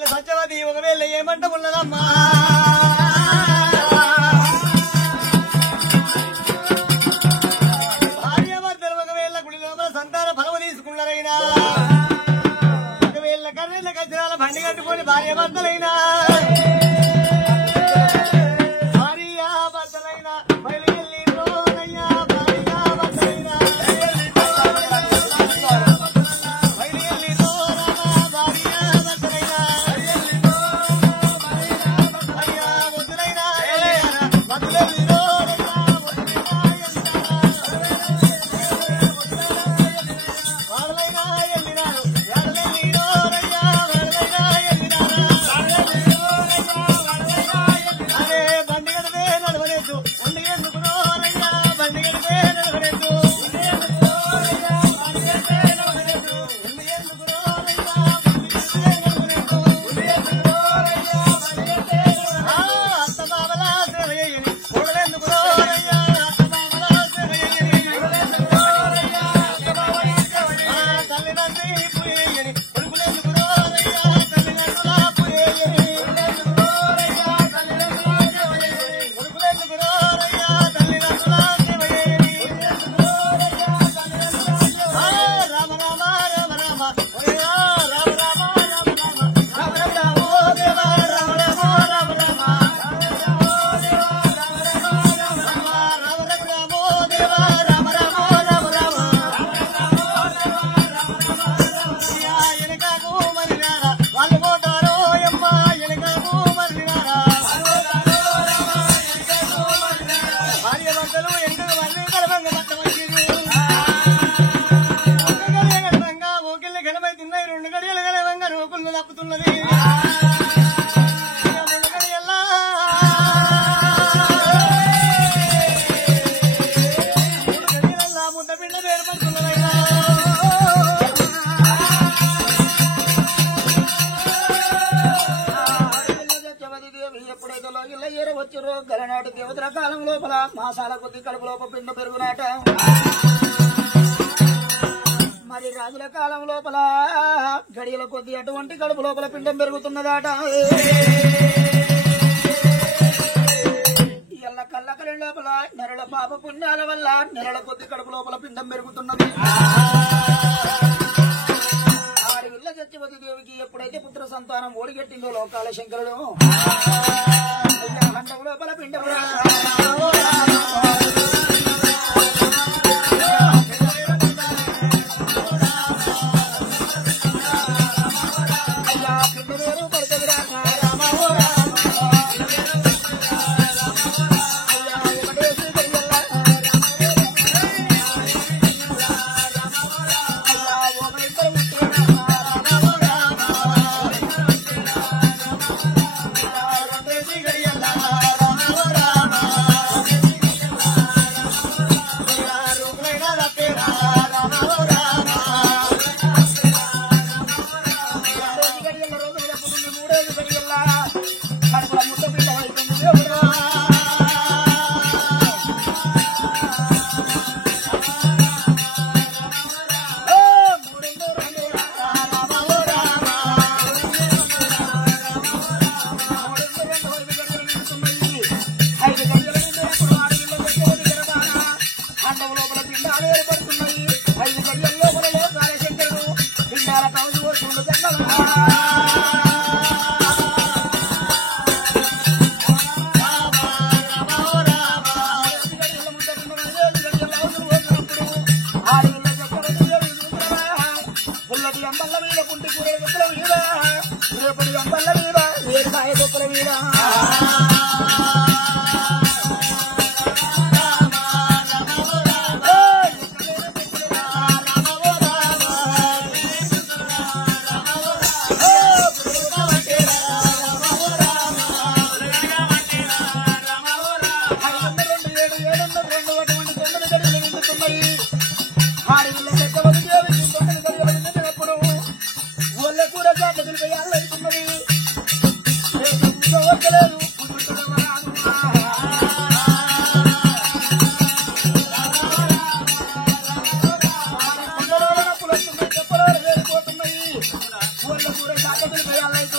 ఆడపిల్ల సత్యవతి ఒకవేళ ఏమంట ఉన్నదమ్మా భార్యాభర్తలు ఒకవేళ గుడి లోపల సంతాన ఫలము తీసుకున్నారైనా ఒకవేళ కర్రెళ్ళ గజరాల బండి కట్టుకొని భార్యాభర్తలైనా భార్యాభర్తలైనా బయలుదేరి రోనయ్యా భార్యాభర్తలైనా వచ్చారో గలనాటి దేవతల కాలం లోపల మాసాల కొద్ది కడుపు లోపల పిండ పెరుగునాట మరి రాజుల కాలం లోపల గడియల కొద్ది అటువంటి కడుపు లోపల పిండం పెరుగుతున్నదాట ఎల్ల కళ్ళకల లోపల నెరల పాప పుణ్యాల వల్ల నెలల కొద్ది కడుపు లోపల పిండం పెరుగుతున్నది సత్యవతి దేవికి ఎప్పుడైతే పుత్ర సంతానం ఓడిగట్టిందో లోకాల శంకరుడు లోపల పిండ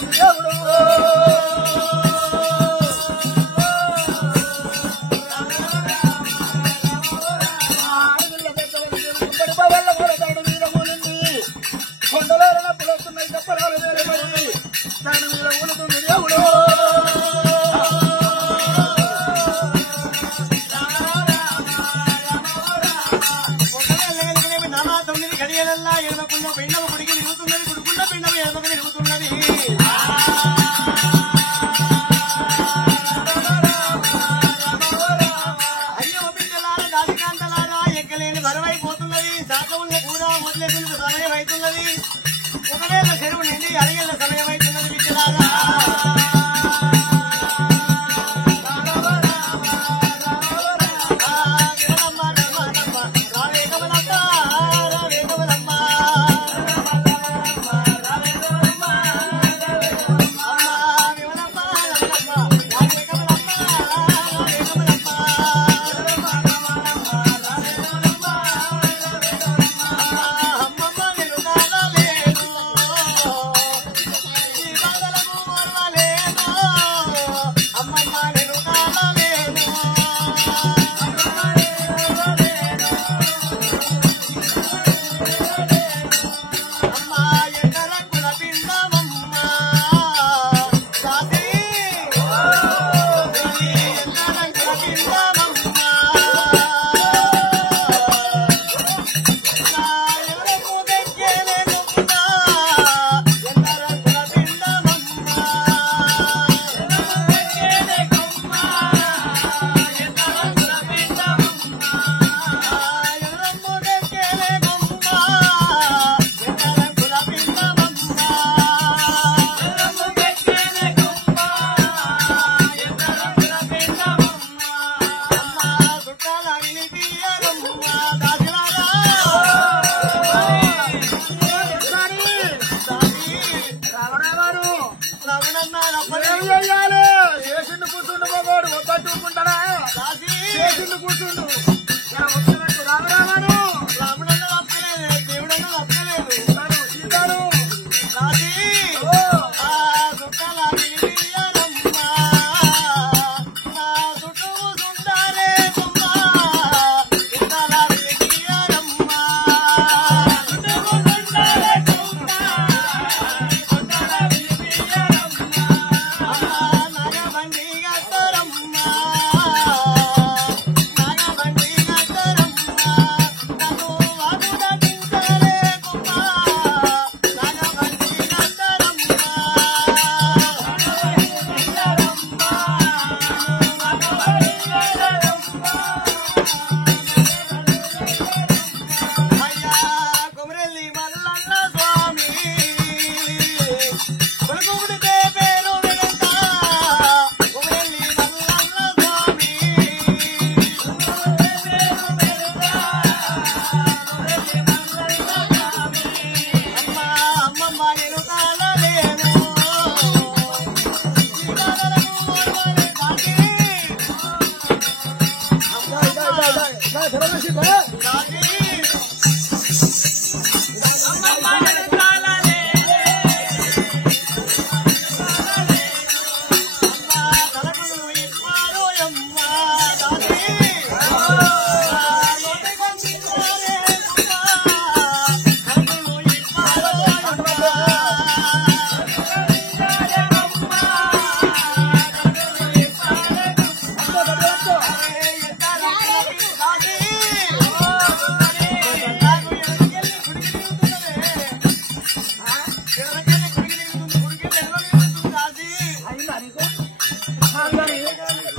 ఊలుతుంది దేవుడు కొండలో నప్పులు వస్తున్నాయి చెప్పలాలు వేలమని దాని మీద ఊలుతుంది దేవుడు గడియలల్లా ఎడమకుండా పిండము గుడికి తిరుగుతున్నది గుడుకున్న పిండము ఎడమకు తిరుగుతున్నది అయ్యో బిడ్డలారా దాసికాంతలారా ఎక్కలేని బరువైపోతున్నది శాఖముల కూర మొదలెసిన సమయం అవుతున్నది ఒకవేళ చెరువు నిండి అడిగిన సమయం అవుతున్నది బిడ్డలారా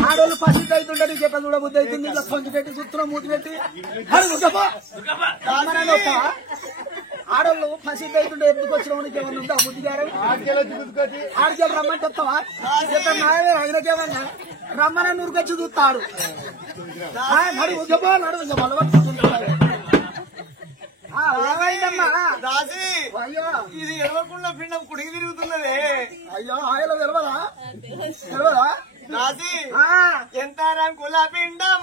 ఆడోళ్ళు పసిట్ అవుతుంటే చెప్ప చూడబుద్ధి అవుతుంది ఇలా కొంచెం పెట్టి చూస్తున్నాం మూతి పెట్టి ఆడోళ్ళు పసిట్ అవుతుంటే ఎందుకు వచ్చిన ఏమన్నా ఉందా బుద్ధి గారు ఆడికెళ్ళి రమ్మంటే వస్తావా ఆయనకేమన్నా రమ్మని నూరుకొచ్చి చూస్తాడు నడు ఉద్యమా నడు బలవట్టుకుంటున్నాడు రాసి ఇది ఎడవకుండా పిండం కుడికి తిరుగుతున్నదే. అయ్యో ఆయన తెలవదా తెలవదా రాసి ఎంత రంగుల పిండం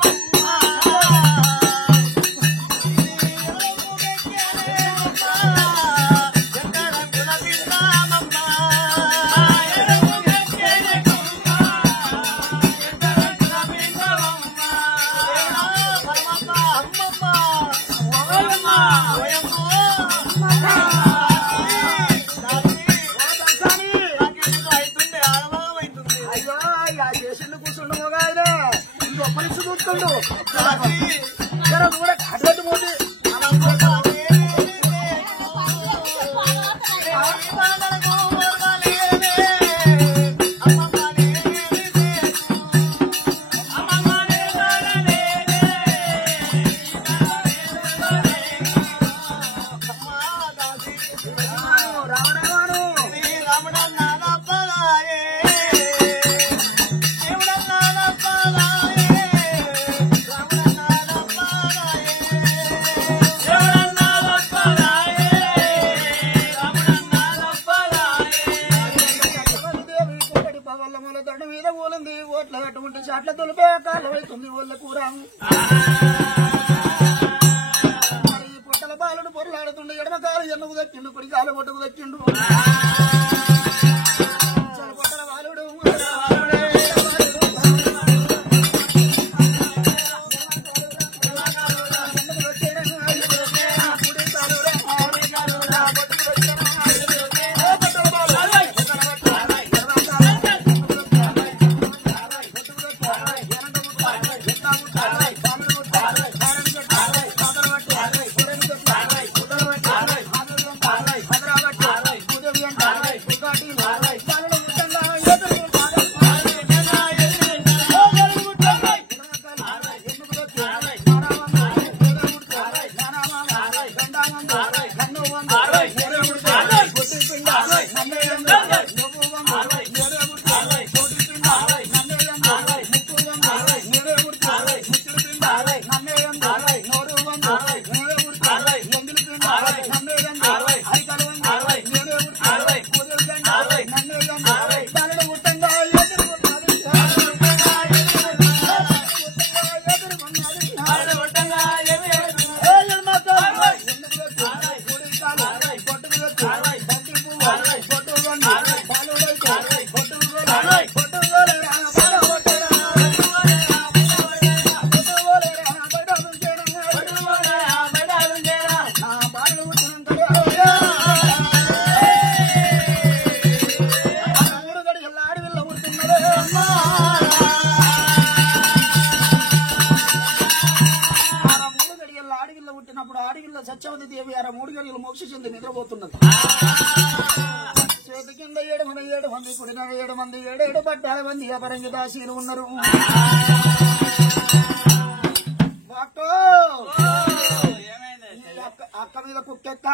ఎంత రంగుల పిండమమ్మా పోతుండు జర కూడా అడ్డు పోతే చాట్ల తొలిపే కాలం అవుతుంది వాళ్ళ కూర మరి పుట్టల బాలుడు పొరలాడుతుండే ఎడమ కాలు ఎన్నుకు దక్కిండు కుడి కాలు పొట్టుకు దక్కిండు పుట్టల బాలుడు సత్యవతి దేవి ఆ 3 గడియలు మోక్ష చెంది నిద్రపోతున్నది. చేతి కింద 7 మంది కుడిన 7 మంది 7 పట్టాల మంది అపరంగి దాసీలు ఉన్నారు. అక్క మీద కుక్కెక్క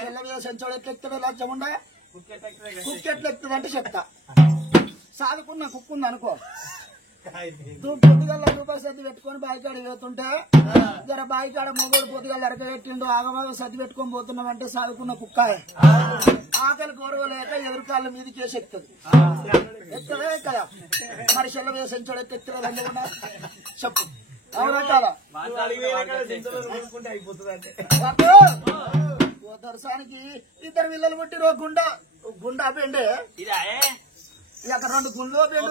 చెల్ల మీద సంచోడు ఎట్లెక్తాడో లక్ష్యం ఉండే కుక్కెట్లు ఎక్కుతుందంటే చెప్తా. సాదుకున్న కుక్కుంది అనుకో పొద్దుగల రూపాయలు సర్ది పెట్టుకుని బాయికాడ పోతుంటే జర బాయికాడ మొగోడు పొద్దుగల ఎరగబెట్టిండు ఆగమాగ సర్ది పెట్టుకొని పోతున్నామంటే సాగుకున్న కుక్క ఆకలి గౌరవ లేక ఎదురుకాళ్ళ మీదకి వేసి ఎక్కుతుంది. ఎక్కడే కదా మరి చెల్ల మీద సంచోడు ఎక్కెత్తురా రంగకుండా చెప్పు అవునంటారా దర్శనానికి 2 పిల్లలు పుట్టిరో గుండా పెండే ఇక 2 గుండెలో పెండు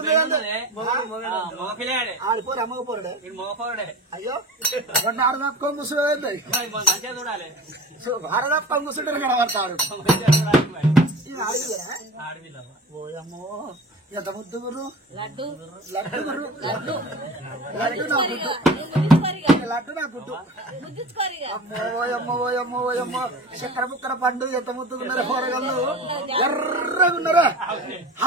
ఆడిపోరు అమ్మకపోరుడే అయ్యో 2 ఆడదప్ప ముసుడు ఆడదప్ప ముసుడు కనబడతాడు. ఇది ఆడవిరా ఓయమ్మో ఎంత ముద్దు గురు లడ్డు గురు లడ్డు నా గుడ్డు లడ్డు నా గుడ్డు అమ్మో చక్కెర ముక్కర పండు ఎంత ముద్దుకున్నారా పోరగాళ్ళు ఎర్రగున్నారా.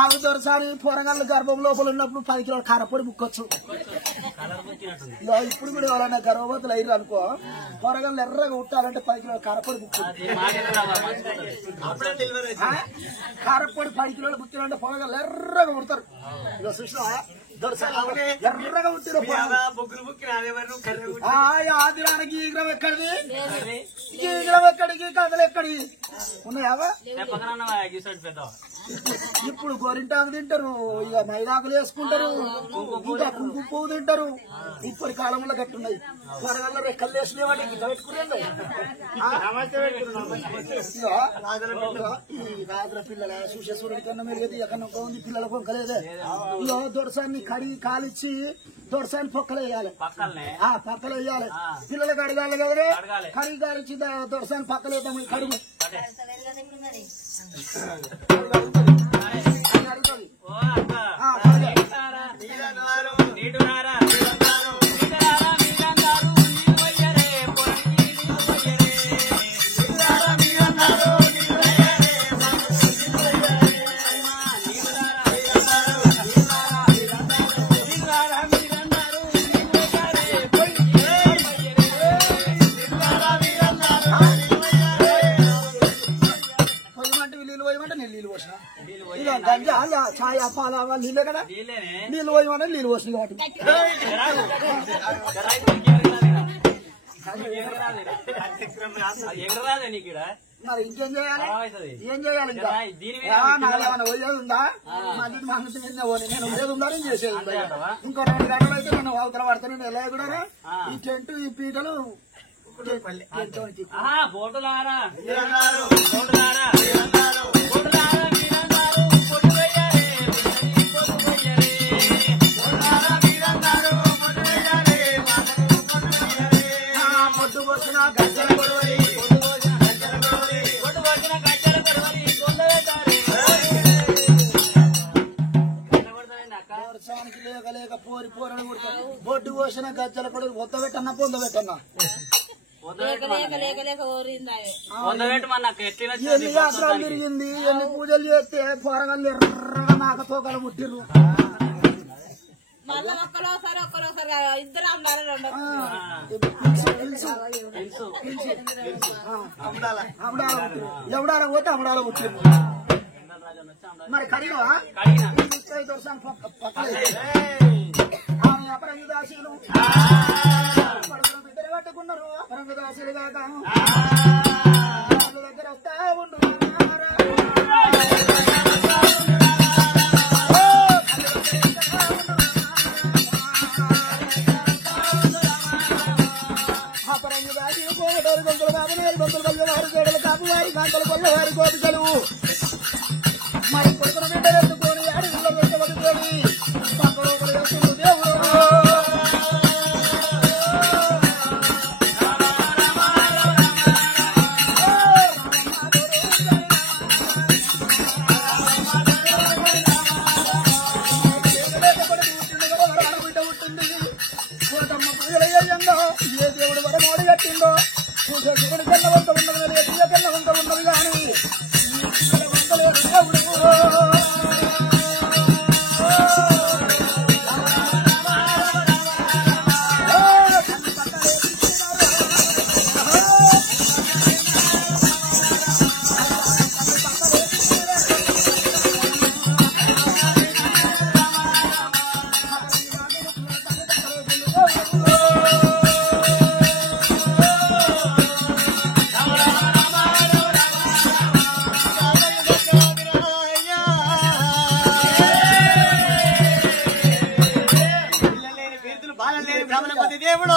ఆవు దొరసారి పోరగాళ్ళు గర్భం లోపల ఉన్నప్పుడు 10 కిలోల కారపొడి ముక్కొచ్చు. ఇప్పుడు కూడా ఎవరైనా గర్భవతులు అయ్యారు అనుకో పోరగాళ్ళు ఎర్రగా ఉట్టాలంటే 10 కిలోల కారపొడి ముక్కు కారపొడి 10 కిలోలు బుక్కిలంటే పోరగాళ్ళు ఎర్రగా ఉడతారు. ఇక చూసినా ఎర్రగా ఉంటుంది ఆదిరానికి ఈగ్రం ఎక్కడిది ఈగ్రం ఎక్కడికి కథలు ఎక్కడికి ఉన్నాయావా. ఇప్పుడు గోరింటాకు తింటారు ఇక మైదాకులు వేసుకుంటారు ఇంకా కుంకుమ పువ్వు తింటారు. ఇప్పటి కాలంలో గట్టున్నాయి వరగల్లో రెక్కలు వేసుకునేవాడి గిట్ట పెట్టుకునే ఈ రాత్ర పిల్లల సుశేశ్వరుడి కన్నా మెరుగది ఎక్కడ ఉంది పిల్లల పొంకలేదే. ఇక దొరసాన్ని కడిగి కాలిచ్చి దొరసాన్ని పొక్కలు వేయాలి పక్కలు వేయాలి పిల్లలకు అడగాలి కదరే కడిగి కాలిచ్చి దొరసాన్ని పక్కలు వేద్దాం కడుగు నీటు పోసిన ఇక గంజా ఛాయ్ పాల నీళ్ళే కదా నీళ్ళు పోయమన్నా నీళ్ళు పోసిన కాబట్టి మరి ఇంకేం చేయాలి ఏం చేయాలి ఇంకా నాకేమన్నా పోయేది ఉందా మళ్ళీ మనసు నిన్న నేను ఉండేది ఉందా నేను చేసేది ఉందా ఇంకో 2 గంటలు అయితే నేను అవతల పడతాను నేను ఎలా కూడా ఈ టెంట్ ఈ పీటలు పొట్టు పోసిన గజ్జల కొడవలి లేక పోరి పోరని కొడతారు బొడ్డు పోసిన గజ్జల కొడవలి పొందబెట్టన్నా పొందబెట్టన్నా ఎన్ని యాత్రలు తిరిగింది ఎన్ని పూజలు చేస్తే పోరగాళ్ళు ఎర్రగా నాక తోకలు పుట్టిర్రు ఎవడాల పోతే అమడాల పుట్టిర్రు మరి కడిగా అపరంగి దాసులు బిడ్డలు పట్టుకున్నారు అపరంగి దాసులు కాక వాళ్ళ దగ్గర వస్తా ఉండు అపరంగి దాసి పోగొట్టారు గొంతులు కాపునారు గొంతులు కొల్లవారు గోడలు కాపువారి కాంతలు కొల్లవారి కోపికలు మరి కొడుకున బిడ్డలు ఎత్తుకొని అడవిలో పెట్టబడుకొని పక్కలో పడేస్తున్న దేవుడు ఏ దేవుడు వరమోడి కట్టిందో చూసేసుకుని తెల్లవంత ఉన్నది లేదు తెల్లవంత ఉన్నది కానీ దేవుడు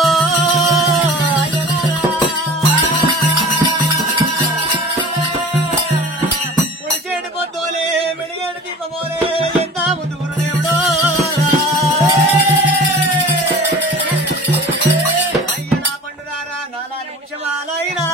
పొడిచేడు పొద్దులే మెడిగేడు దీపమోలే ఎంత ముద్దుగురు దేవుడు అయ్యనా పండురారా నాలాని ముఖ్యమాలైనా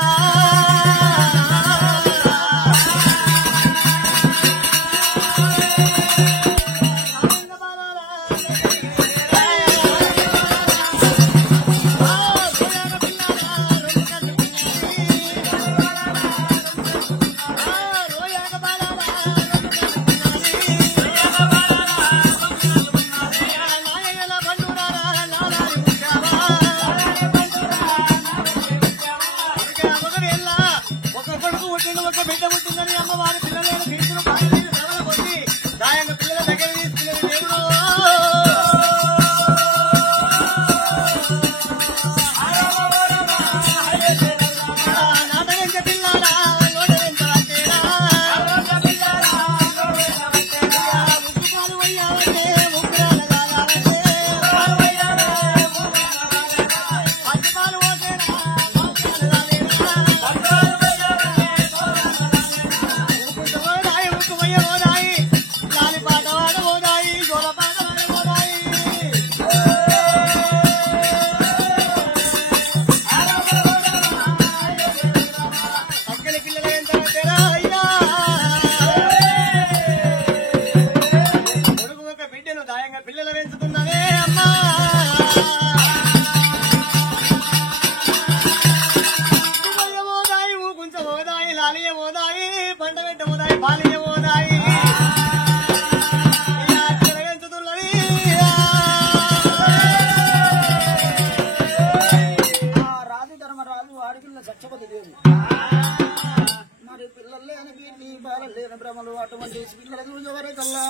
లేచి పిల్లల చూసే వరకల్లా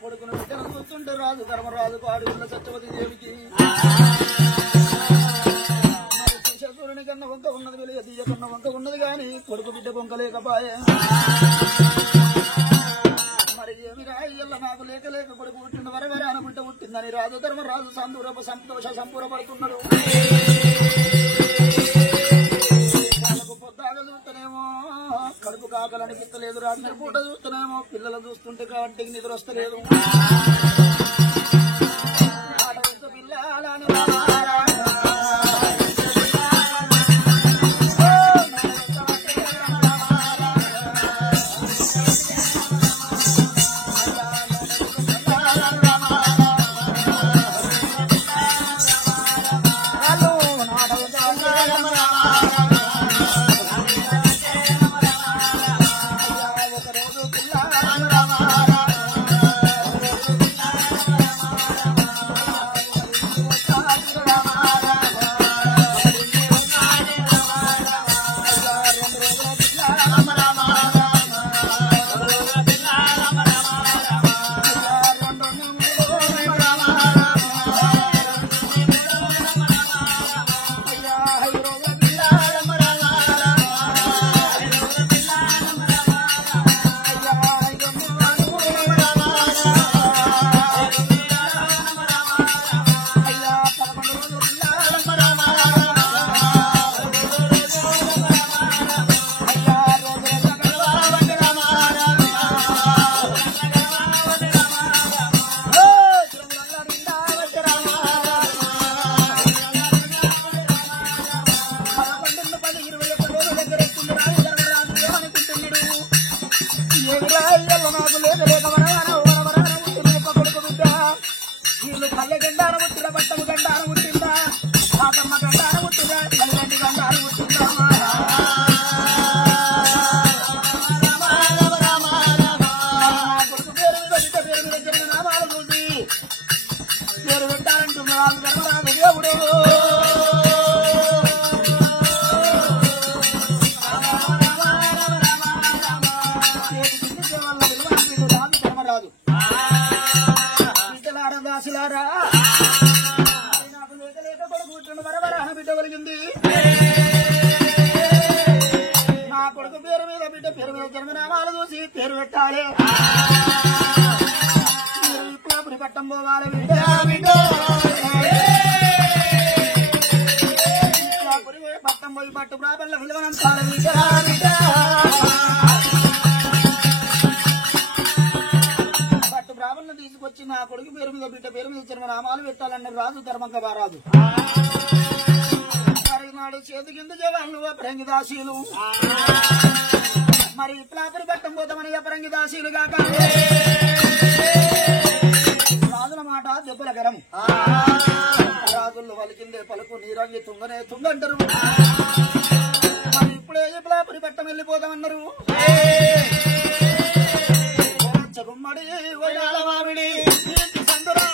కొడుకును బిడ్డను చూస్తుంటే రాజు ధర్మరాజు ఆడవిల్ల సత్యవతి దేవికి సూర్యుని కన్నా వంక ఉన్నది వెలుగ తీయ కన్నా వంక ఉన్నది గాని కొడుకు బిడ్డ వంక లేకపాయే మరి ఏమి రాయిల్ల నాకు లేక లేక కొడుకు పుట్టిన వరవర అనుకుంటే పుట్టిందని రాజు ధర్మరాజు సంతోష సంపూరపడుతున్నాడు. పొద్దాగా చూస్తేనేమో కడుపు కాకలనిపిస్తలేదు, రాత్రి పూట చూస్తేనేమో పిల్లలు చూస్తుంటే కంటికి నిద్ర వస్తలేదు. నా కొడుకు పేరు మీద బిడ్డ పేరు మీద జన్మనామాలు చూసి పేరు పెట్టాలి. ఇప్పుడు పట్టం పోవాలి పట్టం పోయి పట్టు ప్రాబల్ల విలువనంతాలి పట్టు ప్రాబల్ని తీసుకొచ్చి నా కొడుకు పేరు మీద బిడ్డ పేరు మీద జన్మనామాలు పెట్టాలన్న రాజు ధర్మంగా బారాదు. నాడు చేతి కింద జవాన్లు అపరంగి దాసీలు మరి ఇట్లాపరి పట్టం పోతామని అపరంగి దాసీలు కాక రాజుల మాట దెబ్బల గరం రాజుల్లో వలికిందే పలుకు నీరంగి తుంగనే తుంగంటారు. మరి ఇప్పుడే ఇట్లాపరి పట్టం వెళ్ళిపోతామన్నారు. గుమ్మడి మామిడి సందురా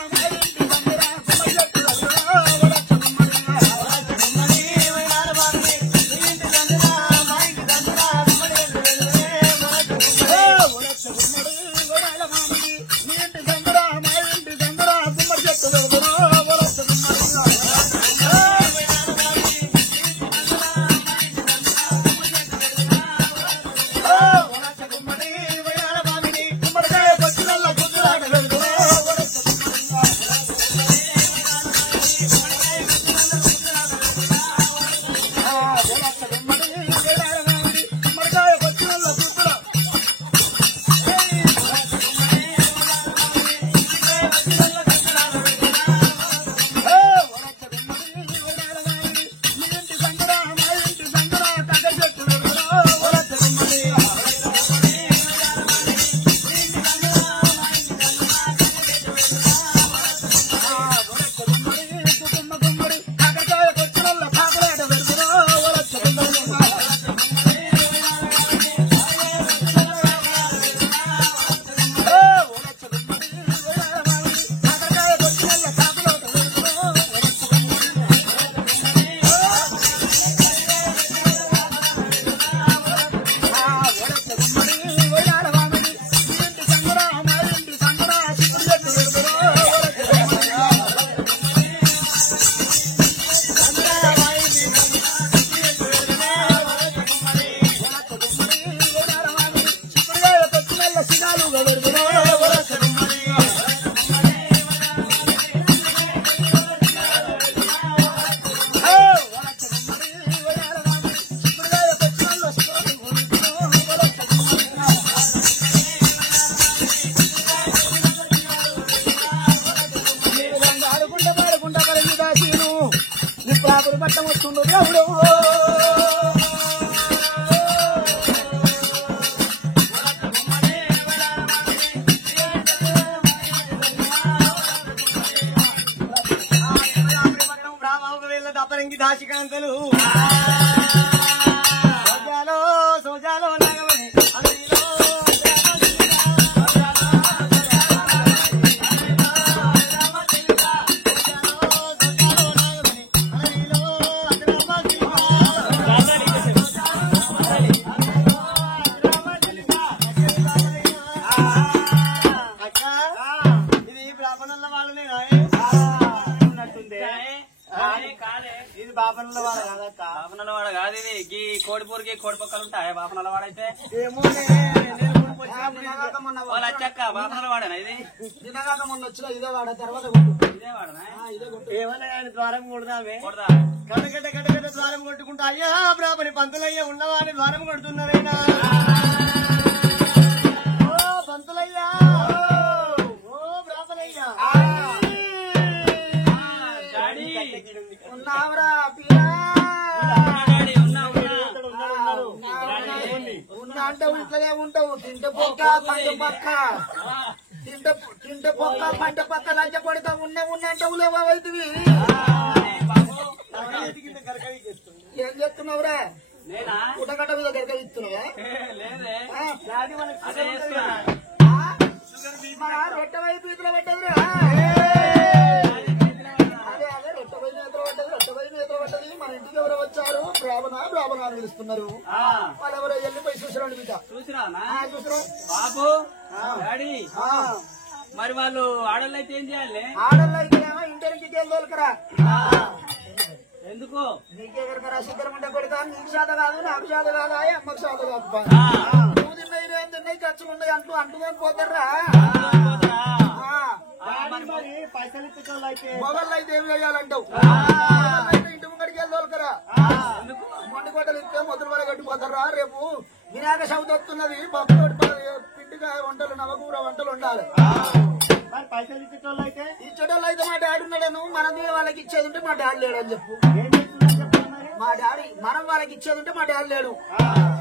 పట్టం వస్తుందో దేవుడు దపరంగి దాచికాంతలు సోజాలో సోజాలో నాగమణి బాపనలవాడ కాదు ఇది గీ కోడిపూరికి కోడి పక్కలు ఉంటాయి బాపనలవాడ అయితే వాళ్ళు వచ్చాక బాపనలవాడనా ఇది దినగాక మొన్న వచ్చిన ఇదే వాడ తర్వాత ఇదే వాడనా ఏమన్నా ద్వారం కొడదామే కొడదా గడగడ్డ గడగడ్డ ద్వారం కొట్టుకుంటా అయ్యా బ్రాహ్మణి పంతులయ్యా ఉన్నవాని ద్వారం కొడుతున్నారైనా ఓ పంతులయ్యా ఓ బ్రాహ్మణయ్యా ఉన్నావురా పిల్ల ఉన్నా అంటావు ఇట్లనే ఉంటావు తింటే పొక్క పంట పక్క తింటే పొక్క పంట పక్క లంచ కొడతా ఉన్నంటావు లేవైతివి ఏం చెప్తున్నావురా నేనా పుట్టగట్ట మీద దగ్గర ఇస్తున్నావా లేదే రొట్టె వైపు ఇతర పడ్డదిరా మన ఇంటికి ఎవరో వచ్చారు బ్రాహ్మణాలు పిలుస్తున్నారు వాళ్ళెవరో వెళ్ళిపోయి చూసిరండి బిడ్డ చూసిరా చూసిరా బాబు డాడీ మరి వాళ్ళు ఆడోళ్ళు అయితే ఏం చేయాలి ఆడల్లో అయితే ఇంటికి తోలుకరా ఎందుకు నీకెవరికరా సిద్ధరమంటే కొడుక నీకు శాత కాదు నాకు శాత కాదా అమ్మకు శాత కాదు నువ్వు తిన్నాయి నేను తిన్నాయి ఖర్చులు ఉన్నాయి అంటుకొని పోతారా పైసలు ఇచ్చేటోళ్ళు అయితే మొగళ్ళు అయితే ఏం చేయాలంటావు ఇంటి ముంగడికి వెళ్ళి తోలుకరా మొండికోటలు ఇస్తే మొదలు వరకు కట్టిపోతారా రేపు వినాయక చవితి వస్తున్నది పప్పుతోటి పిండిగా వంటలు నవకూర వంటలు ఉండాలి పైసలు ఇచ్చేటోళ్ళు అయితే ఇచ్చేటోళ్ళు అయితే మా డాడీ ఉన్నాడను మనం వాళ్ళకి ఇచ్చేది ఉంటే మా డాడీ లేడని చెప్పు మా డాడీ మనం వాళ్ళకి ఇచ్చేది ఉంటే మా డాడీ లేడు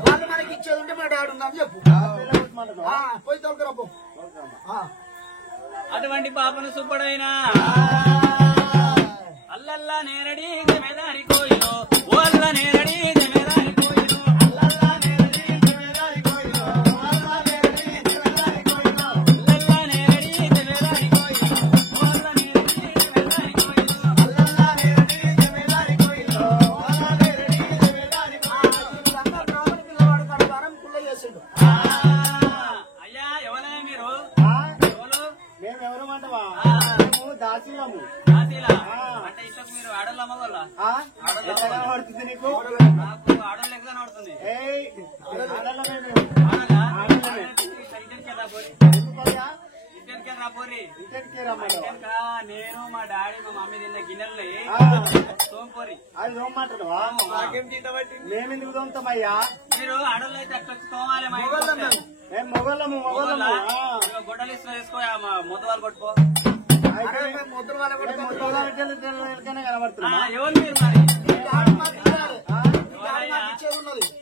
వాళ్ళు మనకి ఇచ్చేది ఉంటే మా డాడీ ఉందని చెప్పు పోయి తోలుకరా పో అటువంటి పాపను సుబ్బడైనా అల్లల్లా నేరడి జమేదారి కోయిలో ఓ అల్ల నేరడి జమేదారి కోయిలో అల్లల్లా నేరడి జమేదారి కోయిలో అల్ల నేరడి జమేదారి కోయిలో అల్లల్లా నేరడి జమేదారి కోయిలో ఓ అల్ల నేరడి జమేదారి కోయిలో అల్లల్లా నేరడి జమేదారి కోయిలో అల్ల నేరడి జమేదారి కోయిలో అయ్యా ఎవరైనా మీరు మేమెవరు అంటవా మేము దాచిలము అంటే ఇంతకు మీరు ఆడోళ్ళ మగోళ్ళ పడుతుంది నీకు నాకు ఆడోళ్ళు ఎక్కడ నడుతుంది నేను మా డాడీ మా మమ్మీ తిన్న గిన్నెల్ని సోంపోరి అది తోమంటావా మాకేం తింటబట్టి మేమెందుకు తోముతామయ్యా మీరు ఆడోళ్ళు అయితే అక్కడ తోమాలి మా మేము మొగళ్ళము గొడ్డలు ఇస్తున్నా తీసుకో ముద్ద వాళ్ళు కొట్టుకో కనబడుతున్నా ఎవరు మీరు మరి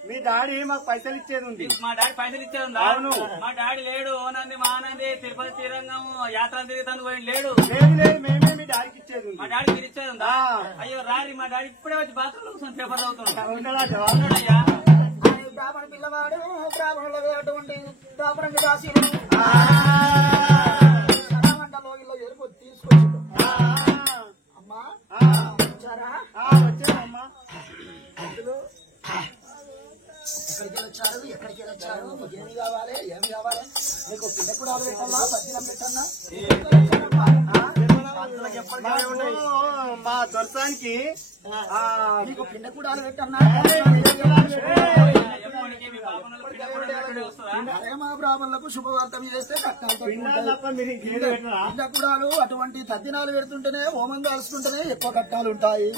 మీ డాడీ మాకు పైసలు ఇచ్చేది ఉంది మా డాడీ పైసలు ఇచ్చేది ఉందా అవును మా డాడీ లేడు ఓనంది మా ఆనంది తిరుపతి శ్రీరంగం యాత్ర తిరుగుతాను పోయి లేడు లేదు మేమే మీ డాడీకి ఇచ్చేది ఉంది మా డాడీ మీరు ఇచ్చేది ఉందా అయ్యో రారి మా డాడీ ఇప్పుడే వచ్చి బాత్రూమ్ లో కూర్చొని పేపర్ చదువుతున్నాడు ఉన్నాడయ్యా బ్రాహ్మణ పిల్లవాడు బ్రాహ్మణులు అటువంటి బ్రాహ్మణ రాసి లోగిలో ఎరుపు తీసుకొచ్చిండు అమ్మా వచ్చారా వచ్చారమ్మా ఎక్కడికి వచ్చారు ఏమి కావాలి మీకు పిండ కూడా పెట్టాలా బద్దీలం పెట్టన్నా మా దొరసానికి మీకు పిండ కూడా పెట్టన్నా పోనీకి మీ పాపనలు పిండ కూడా వస్తుందా? ప్రేమ బ్రాహ్మణులకు శుభవార్తం చేస్తే కట్టాలతో కుడాలు అటువంటి తద్దినాలు పెడుతుంటేనే హోమం కాల్చుకుంటేనే ఎక్కువ కట్టాలు ఉంటాయి.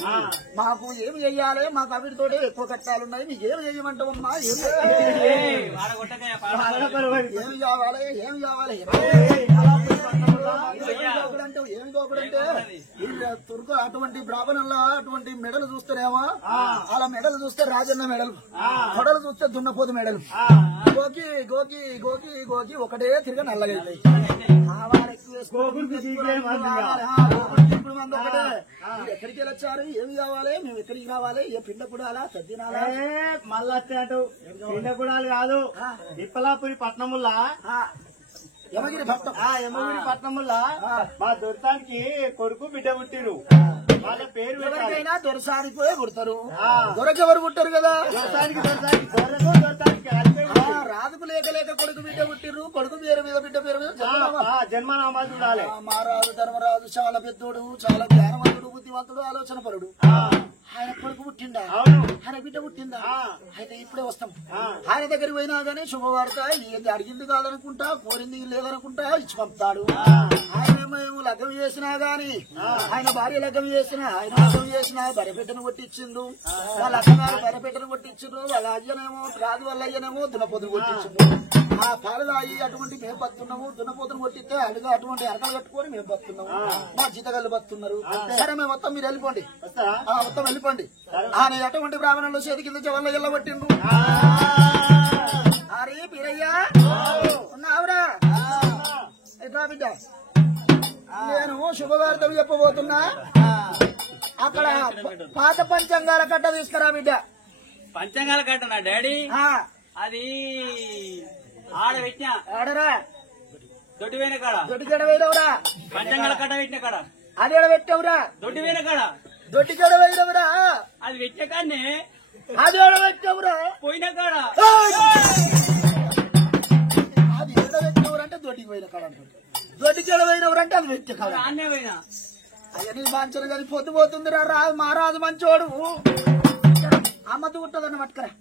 మాకు ఏమి చెయ్యాలి, మాకు అవిటితోటే ఎక్కువ కట్టాలు ఉన్నాయి. మీకు ఏమి చెయ్యమంటావమ్మా? ఏమి కావాలి, ఏమి కావాలి? ఏమి గోపుడంటే తుర్కు అటువంటి బ్రాహ్మణుల అటువంటి మెడలు చూస్తేనేమో అలా మెడలు చూస్తే రాజన్న మెడలు, కొడలు చూస్తే దున్నపోతు మెడలు, గోకి గోకి గోకి గోకి ఒకటే తిరిగి నల్లగా ఎక్కడికి వెళ్ళొచ్చారు? ఏమి కావాలి? మేము ఎక్కడికి రావాలి? ఏ పిండ కుడాలా తద్దినాలా? మళ్ళా పిండ కుడాలు కాదు, తిప్పలాపురి పట్నముల్లా యమగిరి భక్తం యమగిరి పట్నముల్లా మా దొరసానికి కొడుకు బిడ్డ పుట్టిరు. వాళ్ళ పేరు ఎవరికైనా దొరసానిపోయే పుడతారు, దొరకెవరు పుట్టారు కదా. రాజుకు లేక లేక కొడుకు బిడ్డ పుట్టిరు, కొడుకు పేరు మీద బిడ్డ పేరు మీద జన్మనామాలు చూడాలి. మహారాజు ధర్మరాజు చాలా పెద్దోడు, చాలా జ్ఞానవంతుడు, బుద్ధివంతుడు, ఆలోచన పరుడు. ఆయన కొడుకు పుట్టిందా, ఆయన బిడ్డ పుట్టిందా? అయితే ఇప్పుడే వస్తాం. ఆయన దగ్గరికి పోయినా గానీ శుభవార్త ఏంది అడిగింది కాదనుకుంటా, కోరింది లేదనుకుంటా ఇచ్చి పంపుతాడు. ఆయన మేము లగ్గం చేసినా గాని, ఆయన భార్య లగ్గం చేసినా, ఆయన లగ్గం చేసినా బరిపెట్టను కొట్టించిండు. వాళ్ళ అక్కగారు బరిపెట్టను కొట్టించిండ్రు, వాళ్ళ అయ్యనేమో రాజు వాళ్ళ అయ్యనేమో దున్నపోతును కొట్టించిండు. ఆ పాలు తాగి అటువంటి మేము బతున్నాము, దున్నపోతును కొట్టిస్తే అడుగు అటువంటి అరకలు కట్టుకొని మేము బతున్నాము. మా జీతగాళ్ళు బతున్నారు. సరే మేము మొత్తం మీరు వెళ్ళిపోండి, మొత్తం వెళ్ళిపోండి. ఆయన అటువంటి బ్రాహ్మణులు చేతి కింద చెవల్ల వెళ్ళబట్టిండు. అరే పీరయ్యా ఉన్నావురా? ఎట్లా బిడ్డ? నేను శుభవార్తం చెప్పబోతున్నా. అక్కడ పాత పంచాంగాల కట్ట తీసుకురా బిడ్డ. పంచాంగాల కట్టనా డాడీ? అది ఆడ పెట్టినా ఆడరా దొడ్డి పోయిన కాడ, దొడ్డి గడ వేయడవురా? పంచాంగాల కట్ట పెట్టిన కాడ అది ఎడ పెట్టవురా? దొడ్డి పోయిన కాడ, దొడ్డి గడ వేయడవురా? అది పెట్టిన కాడనే అది ఎడ పెట్టవురా? పోయిన కాడ. అది ఎడ పెట్టవురంటే దొడ్డికి పోయిన కాడ అంటారు, దొడ్డి గడ వేయడవురంటే అది పెట్టే కాడ. అన్నే పోయినా అవన్నీ బాంచరు కానీ పొద్దుపోతుందిరా. రాజు మహారాజు మంచోడు. అమ్మది ఉంటదన్న పట్టుకరా.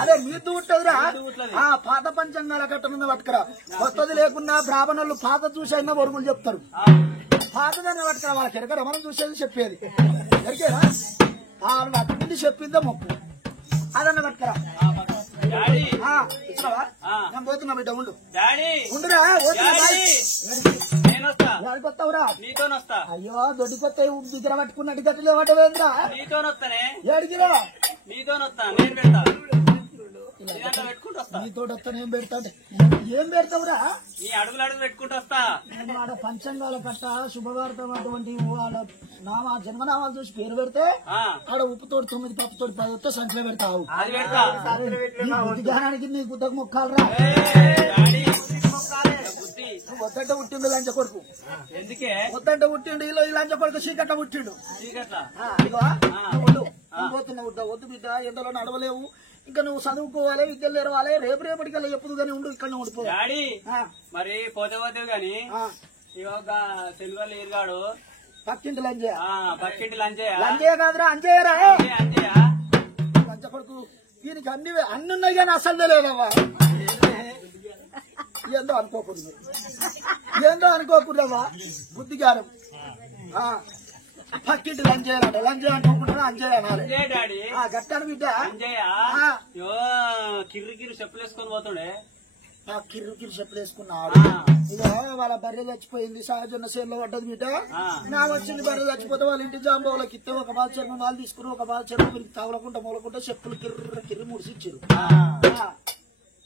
అదే మీదు ఉంటదిరా. పాత పంచాంగాల కట్ట మీద పట్టుకరా. కొత్తది లేకున్నా బ్రాహ్మణులు పాత చూసైనా వరుగులు చెప్తారు. పాతదాన్ని పట్టుకరా. వాళ్ళకి ఎరగరా మనం చూసేది చెప్పేది ఎరికేరా? వాళ్ళు అట్టింది చెప్పిందే మొక్కు. అదన్న పట్టుకరా. ఇచ్చినవా? నేను పోతున్నా బిడ్డ. ఉండు ఉండురా. కొత్తవురా? నీతోనొస్తా. అయ్యో దొడ్డి కొత్త దగ్గర పట్టుకున్నట్టు గట్టిలో పట్టవేంద్రా? నీతోనొస్తానే. ఏడికిరా? నీతోనొస్తా. నేను పెడతా. నీతో ఏం పెడతా? ఏం పెడతావురా? నీ అడుగులు అడుగు పెట్టుకుంటూ వస్తా. నేను ఆడ పంచాంగాల కట్ట శుభవార్తం అటువంటి వాళ్ళ జన్మనామాలు చూసి పేరు పెడితే ఆడ ఉప్పుతోటి 9 పప్పుతోటి 10 వస్తే సంఖ్యలో పెడతావు. అది పెడతా. బుద్ధిగానానికి నీ గుద్దకు మొక్కాలరా. వద్దంటే పుట్టిండు లంచ కొడుకు. ఎందుకే వద్దంటే పుట్టిండు ఇలా లంచ కొడుకు చీకట్ట పుట్టిండు. పోతున్నావు వద్దు బిడ్డ, ఎండలో నడవలేవు. ఇంకా నువ్వు చదువుకోవాలి, విద్యలు నేర్వాలి. రేపటికల్లా చెప్పుదు కానీ ఉండు, ఇక్కడ ఉండిపో. మరి పోతే పోతే గాని ఇక సెల్వల్ ఎరుగాడు పక్కింటి లంజయ. పక్కింటి లంజయ. లంజయ కాదురా, అంజయ్యరా. అంజయ్య లంచ కొడుకు. దీనికి అన్ని ఉన్నాయి కానీ అసలు లేదవ్వా. ఏందో అనుకోకూడదు, ఏందో అనుకోకూడదమ్మా. బుద్ధిగారం. పక్కింటి లంజయ్య లంజయ్య అనుకోకుండా అంజయ్య అనాలి. గట్టాను బిడ్డ. కిర్రి కిర్రి చెప్పులు వేసుకొని పోతుండే. కిర్రు కిర్రు చెప్పులు వేసుకున్నాడు. ఇక వాళ్ళ బర్రె చచ్చిపోయింది, సహజన్న సేన్లో పడ్డది బిడ్డ. నాకు వచ్చింది బర్రె చచ్చిపోతే వాళ్ళ ఇంటి జాంబోళ్ళకి ఇస్తే ఒక బాల్ చర్మం వాళ్ళు తీసుకుని ఒక బాల్ చర్మం తగలకుండా మూలకుండా చెప్పులు కిర్ర కిర్రి ముడిసిచ్చారు.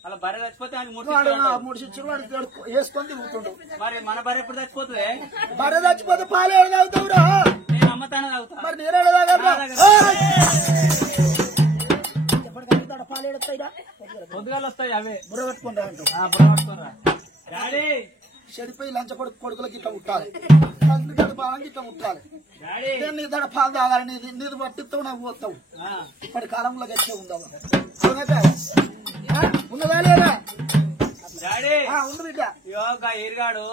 అలా బర్రె చచ్చిపోతే ముడిసిచ్చారు. వాడు వేసుకొని తిరుగుతుండు. మరి మన బర్రె ఎప్పుడు చచ్చిపోతుంది? బర్రె చచ్చిపోతే పాలు ఏడు తాగుతావురా? నేను అమ్మతానే తాగుతా. మరి నేరేడు తాగరా? పాలు ఏడుస్తాయిరా? పొద్దుగాలు వస్తాయి. అవే బుర్ర పెట్టుకుంటా అంటూ చెడిపోయి లంచ కొడుకులకి ఇట్లా ఉట్టాలి, బాగా ఇట్లా ఉట్టాలి. నీ దడ పాలు తాగాలి. నీది పట్టిస్తావు, నాకు పోతావు. ఇప్పటి కాలంలో గచ్చే ఉందావా? ఉన్నదా లేదా? డాడీ ఉంది బిడ్డ యోగా ఈరుగాడు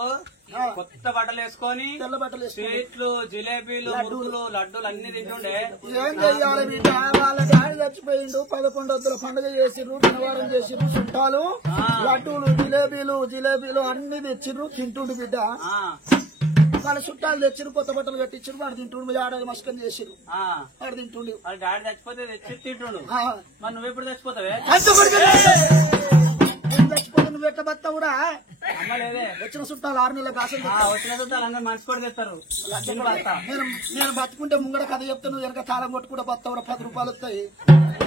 కొత్త బట్టలు వేసుకొని తెల్ల బట్టలు స్వీట్లు జిలేబీలు మురుకులు లడ్డూలు అన్ని తింటుండే. ఏం చెయ్యాలి బిడ్డ? వాళ్ళ డాడీ చచ్చిపోయిండు, 11 వద్దుల పండుగ చేసిర్రు, శనివారం చేసిర్రు, చుట్టాలు లడ్డూలు జిలేబీలు అన్ని తెచ్చిర్రు, తింటుండు బిడ్డ. వాళ్ళ చుట్టాలు తెచ్చిరు, కొత్త బట్టలు కట్టించారు, వాడు తింటుండు, ఆడది మస్కం చేసిరు, వాడు తింటుండు. వాళ్ళ డాడీ చచ్చిపోతే తెచ్చి తింటుండు. మరి నువ్వు ఎప్పుడు చచ్చిపోతావే? చచ్చిపోతే నువ్వు ఎట్లా బతా కూడా అమ్మలేదే. వచ్చిన చుట్టాలు 6 నెలల కాసం వచ్చిన చుట్టాలు అందరూ మనిషి కూడా తెస్తారు. నేను బతుకుంటే ముంగడ కథ చెప్తా, నువ్వు వెనక తాళం కొట్టు కూడా బతావు, 10 రూపాయలు వస్తాయి.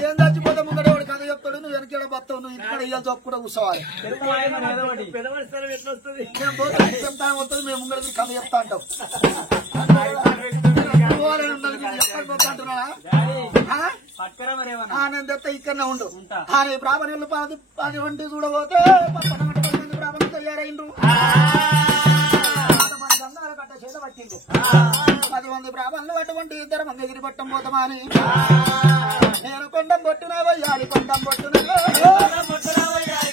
ఏం చచ్చిపోతే ముంగడ వాడు కథ చెప్తాడు, నువ్వు వెనక బతావు, నువ్వు ఇంటికాడ ఇయ్యాలి చొప్పు కూడా కూర్చోవాలి. మేము పోతే చెప్తాను వస్తుంది, మేము ముంగడ కథ చెప్తా అంటావు. నేను తెస్తా, ఇక్కడనే ఉండు. బ్రాహ్మణులు 10 వంటి చూడబోతే బ్రాహ్మణులు తయారైండు, 10 కట్ట చేత పట్టిండు. 10 మంది బ్రాహ్మణులు అటువంటి 2 మంది ఎగిరి పట్టం పోతామని నేను కొండం పొట్టున వయ్యాలి, కొండం పొట్టున కొండం పొట్టున వయ్యాలి,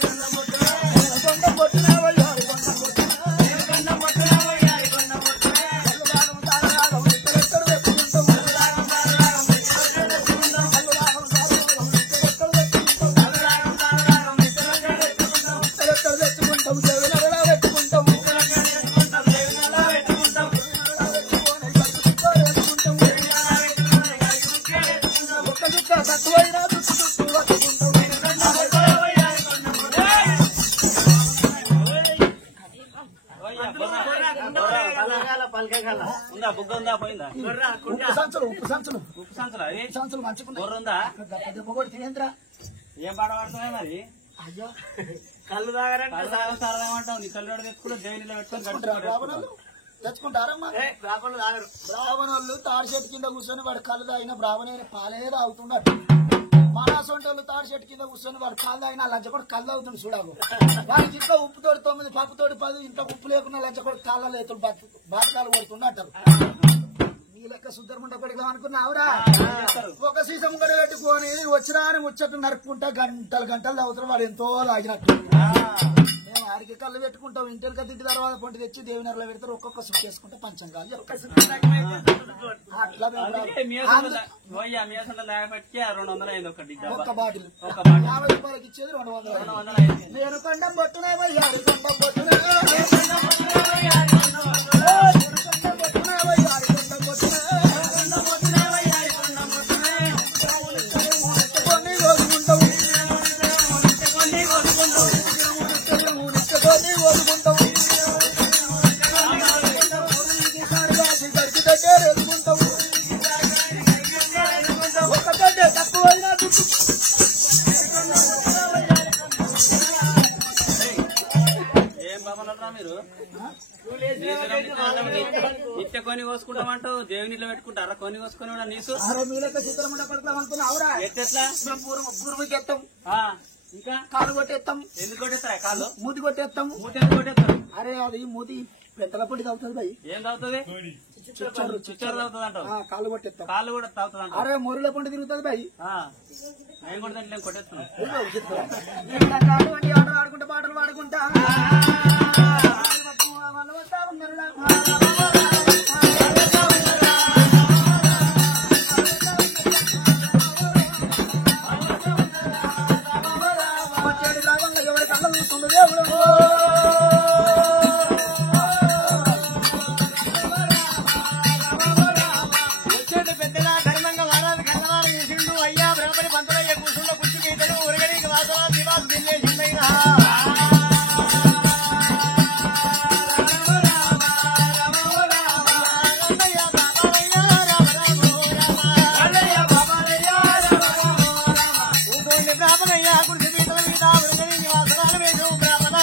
కొండం పొట్టున ఉందా బుగ్గ ఉందా పోయిందా? ఉప్పు సంచులు మంచుకుంటా. బొర్ర ఉందా? తినేంద్రా ఏం పాట పడుతున్నాయి మరి? అయ్యో కళ్ళు తాగమంటావు. నీ కళ్ళు తెచ్చుకుంటే దేవునిలో పెట్టుకొని తెచ్చుకుంటారమ్మా. బ్రాహ్మణులు తాడి చెట్టు కింద కూర్చొని వాడు కళ్ళు తాగిన బ్రాహ్మణ పాలే తాగుతున్నాడు. మానాసొంటోళ్ళు తాడి చెట్టు కింద కూర్చొని వాడు కాళ్ళు తాగిన లంచకొడు కళ్ళు అవుతుంది చూడవు. వాడికి ఇంట్లో ఉప్పుతోటి 9, పప్పుతోటి 10, ఇంట్లో ఉప్పు లేకుండా లంచకొడు కాళ్ళలో ఎత్తులు బాటకాలు కొడుతుండ అంటారు. నీ లెక్క సుద్దరముండ కొడుకు అనుకున్నావురా? ఒక సీసం కూడా పెట్టుకొని వచ్చినా అని ముచ్చట్టు నరుక్కుంటా గంటలు తాగుతారు. వాడు ఎంతో లాగినట్టు. మేము ఆడికి కళ్ళు పెట్టుకుంటాం, ఇంటికి తింటి తర్వాత పొంటి తెచ్చి దేవునర్లో పెడతారు. ఒక్కొక్క సుఖ చేసుకుంటే పంచంగాలు అట్లా ఒక్క బాటిల్ 50 రూపాయలకి ఇచ్చేది 200. నేను కొండం పొట్టునే పోయాడు, కొండం పొట్టునే నిత్య కొని కోసుకుంటామంటావు, దేవునిలో పెట్టుకుంటారా? కొని కోసుకుని నీసు మీలక చిత్రమండ పడతాం అనుకున్నావురా? ఎట్లా గురువుకెత్తాం, ఇంకా కాలు కొట్టేస్తాం. ఎందుకు కొట్టేస్తారా? కాళ్ళు మూతి కొట్టేస్తాం. మూతి ఎందుకు కొట్టేస్తారు? అరే అది మూతి పెద్దల పొడి తాగుతుంది భయ్. ఏం తాగుతుంది? చిచ్చరు తాగుతుంది అంటావు. కాళ్ళు కొట్టేస్తాం. కాళ్ళు కూడా తాగుతుంది అంటావు. అరే మొరుల పండు తిరుగుతుంది భయ్. నేను కూడా నేను కొట్టేస్తున్నాను. ఆడుకుంటా పాటలు పాడుకుంటా ఎవరి కళ్ళ చూస్తుండే దేవుడు. వచ్చేది పెద్దగా ధర్మంగా వారాలు కన్నవారు చేసిండు. అయ్యా బ్రహ్మని పంతులయ్య కూర్చున్న కుర్చీ గీతలు ఉరగనికి వాసన దివాసు తినేసిందయ్యా. బ్రాహ్మణయ్యా కుర్చీ గీతల మీద ఉరగనికి వాసనాలు వేసు బ్రాహ్మణ.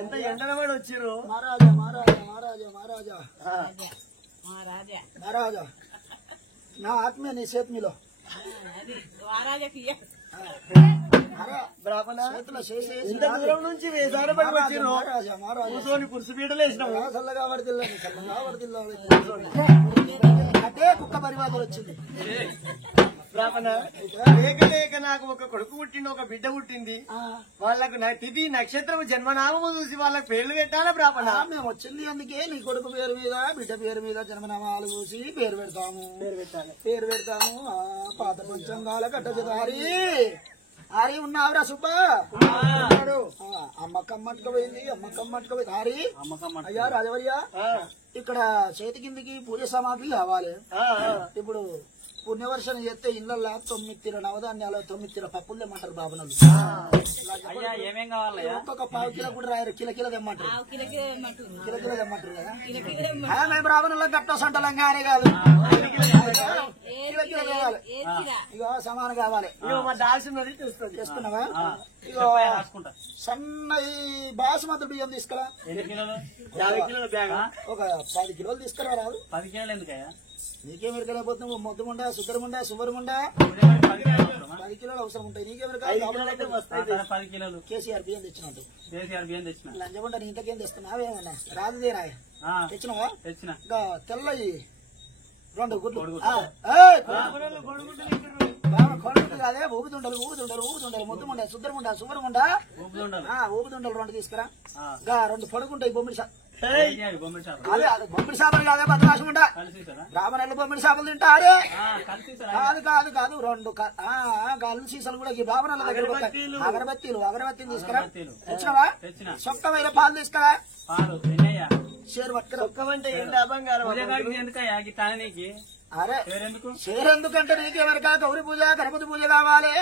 ఎంత ఎండనవాడు వచ్చారు. మహారాజా నా ఆత్మీయ నీ చేతిలో బ్రాహ్మణ ఇంత దూరం నుంచి వేసాడు పడి వచ్చారు. కూర్చొని కుర్చీ పీటలు వేసినావు. చల్లగా పడుతుంది ఆకలి వచ్చింది. బ్రాహ్మణ లేక లేక నాకు ఒక కొడుకు పుట్టింది, ఒక బిడ్డ పుట్టింది. వాళ్ళకు తిథి నక్షత్రం జన్మనామము చూసి వాళ్ళకి పేర్లు పెట్టాలా బ్రాహ్మణ? మేము వచ్చింది అందుకే నీ కొడుకు పేరు మీద బిడ్డ పేరు మీద జన్మనామాలు చూసి పేరు పెడతాము. పేరు పెడతాము. పాత పంచంగాల కట్టజదారి హరి ఉన్నావురా సుబ్బ. అమ్మకమ్మట్టుకు పోయింది. అమ్మకమ్మట్టుకు పోయింది హరి. అయ్యా రాజవయ్య, ఇక్కడ చేతి కిందికి పూజ సామాగ్రి కావాలి. ఇప్పుడు పుణ్యవర్షం చేస్తే ఇళ్ళల్లో 9 తీర నవధాన్యాలు 9 తీర పప్పులు తెమ్మంటారు బాబునలు. ఒక్కొక్క 1/2 కిలో కూడా రాయరు, కిల తెమ్మంటారు. కిల తెమ్మంటారు కదా. మేము రాబునల్లో గట్టోసంటలం కానీ కాదు, కిల కావాలి. ఇగో సమానం కావాలి. దాల్చినది చేస్తున్నావా? ఇగో సన్న బాసుమతి బియ్యం తీసుకురా. ఒక 10 కిలోలు తీసుకురా రాదు. 10 కిలోలు ఎందుకయ్యా? నీకేమెరకలేకపోతే నువ్వు మొద్దుముండా సుద్దరముండా సువరముండా 10 కిలోలు అవసరం ఉంటాయి. నీకేమెరక 10 కిలోలు కేసీఆర్ బియ్యం తెచ్చినట్టు. కేసీఆర్ బియ్యం తెచ్చిన. లంచముండా నీ ఇంతకేం తెస్తున్నావేమన్నా రాదుదేనా? తెచ్చినవా? తెచ్చిన. ఇంకా తెల్లయి 2 గుడ్లు. అదే ఊగుతుండలు ముద్దుముండా సుద్దరముండా సువరముండా ఊగుతుండలు 2 తీసుకురా. ఇంకా 2 పడుకుంటాయి బొమ్మిడి అదే అది బొమ్మిడి చేపలు కాదే బదరాశం ఉంటా. రామనల్లి బొమ్మిడి చేపలు తింటారే. కాదు 2 గల్లు సీసాలు కూడా రామనల్ల దగ్గర అగరబత్తీలు తీసుకురా. తెచ్చినవా? సొక్కమైన పాలు తీసుకురా. షేర్ పట్టుకురా. ఒక్కమంటే ఏంటి అబంగారం? అరే షేరెందుకంటే నీకెవరిక గౌరీ పూజ గణపతి పూజ కావాలి.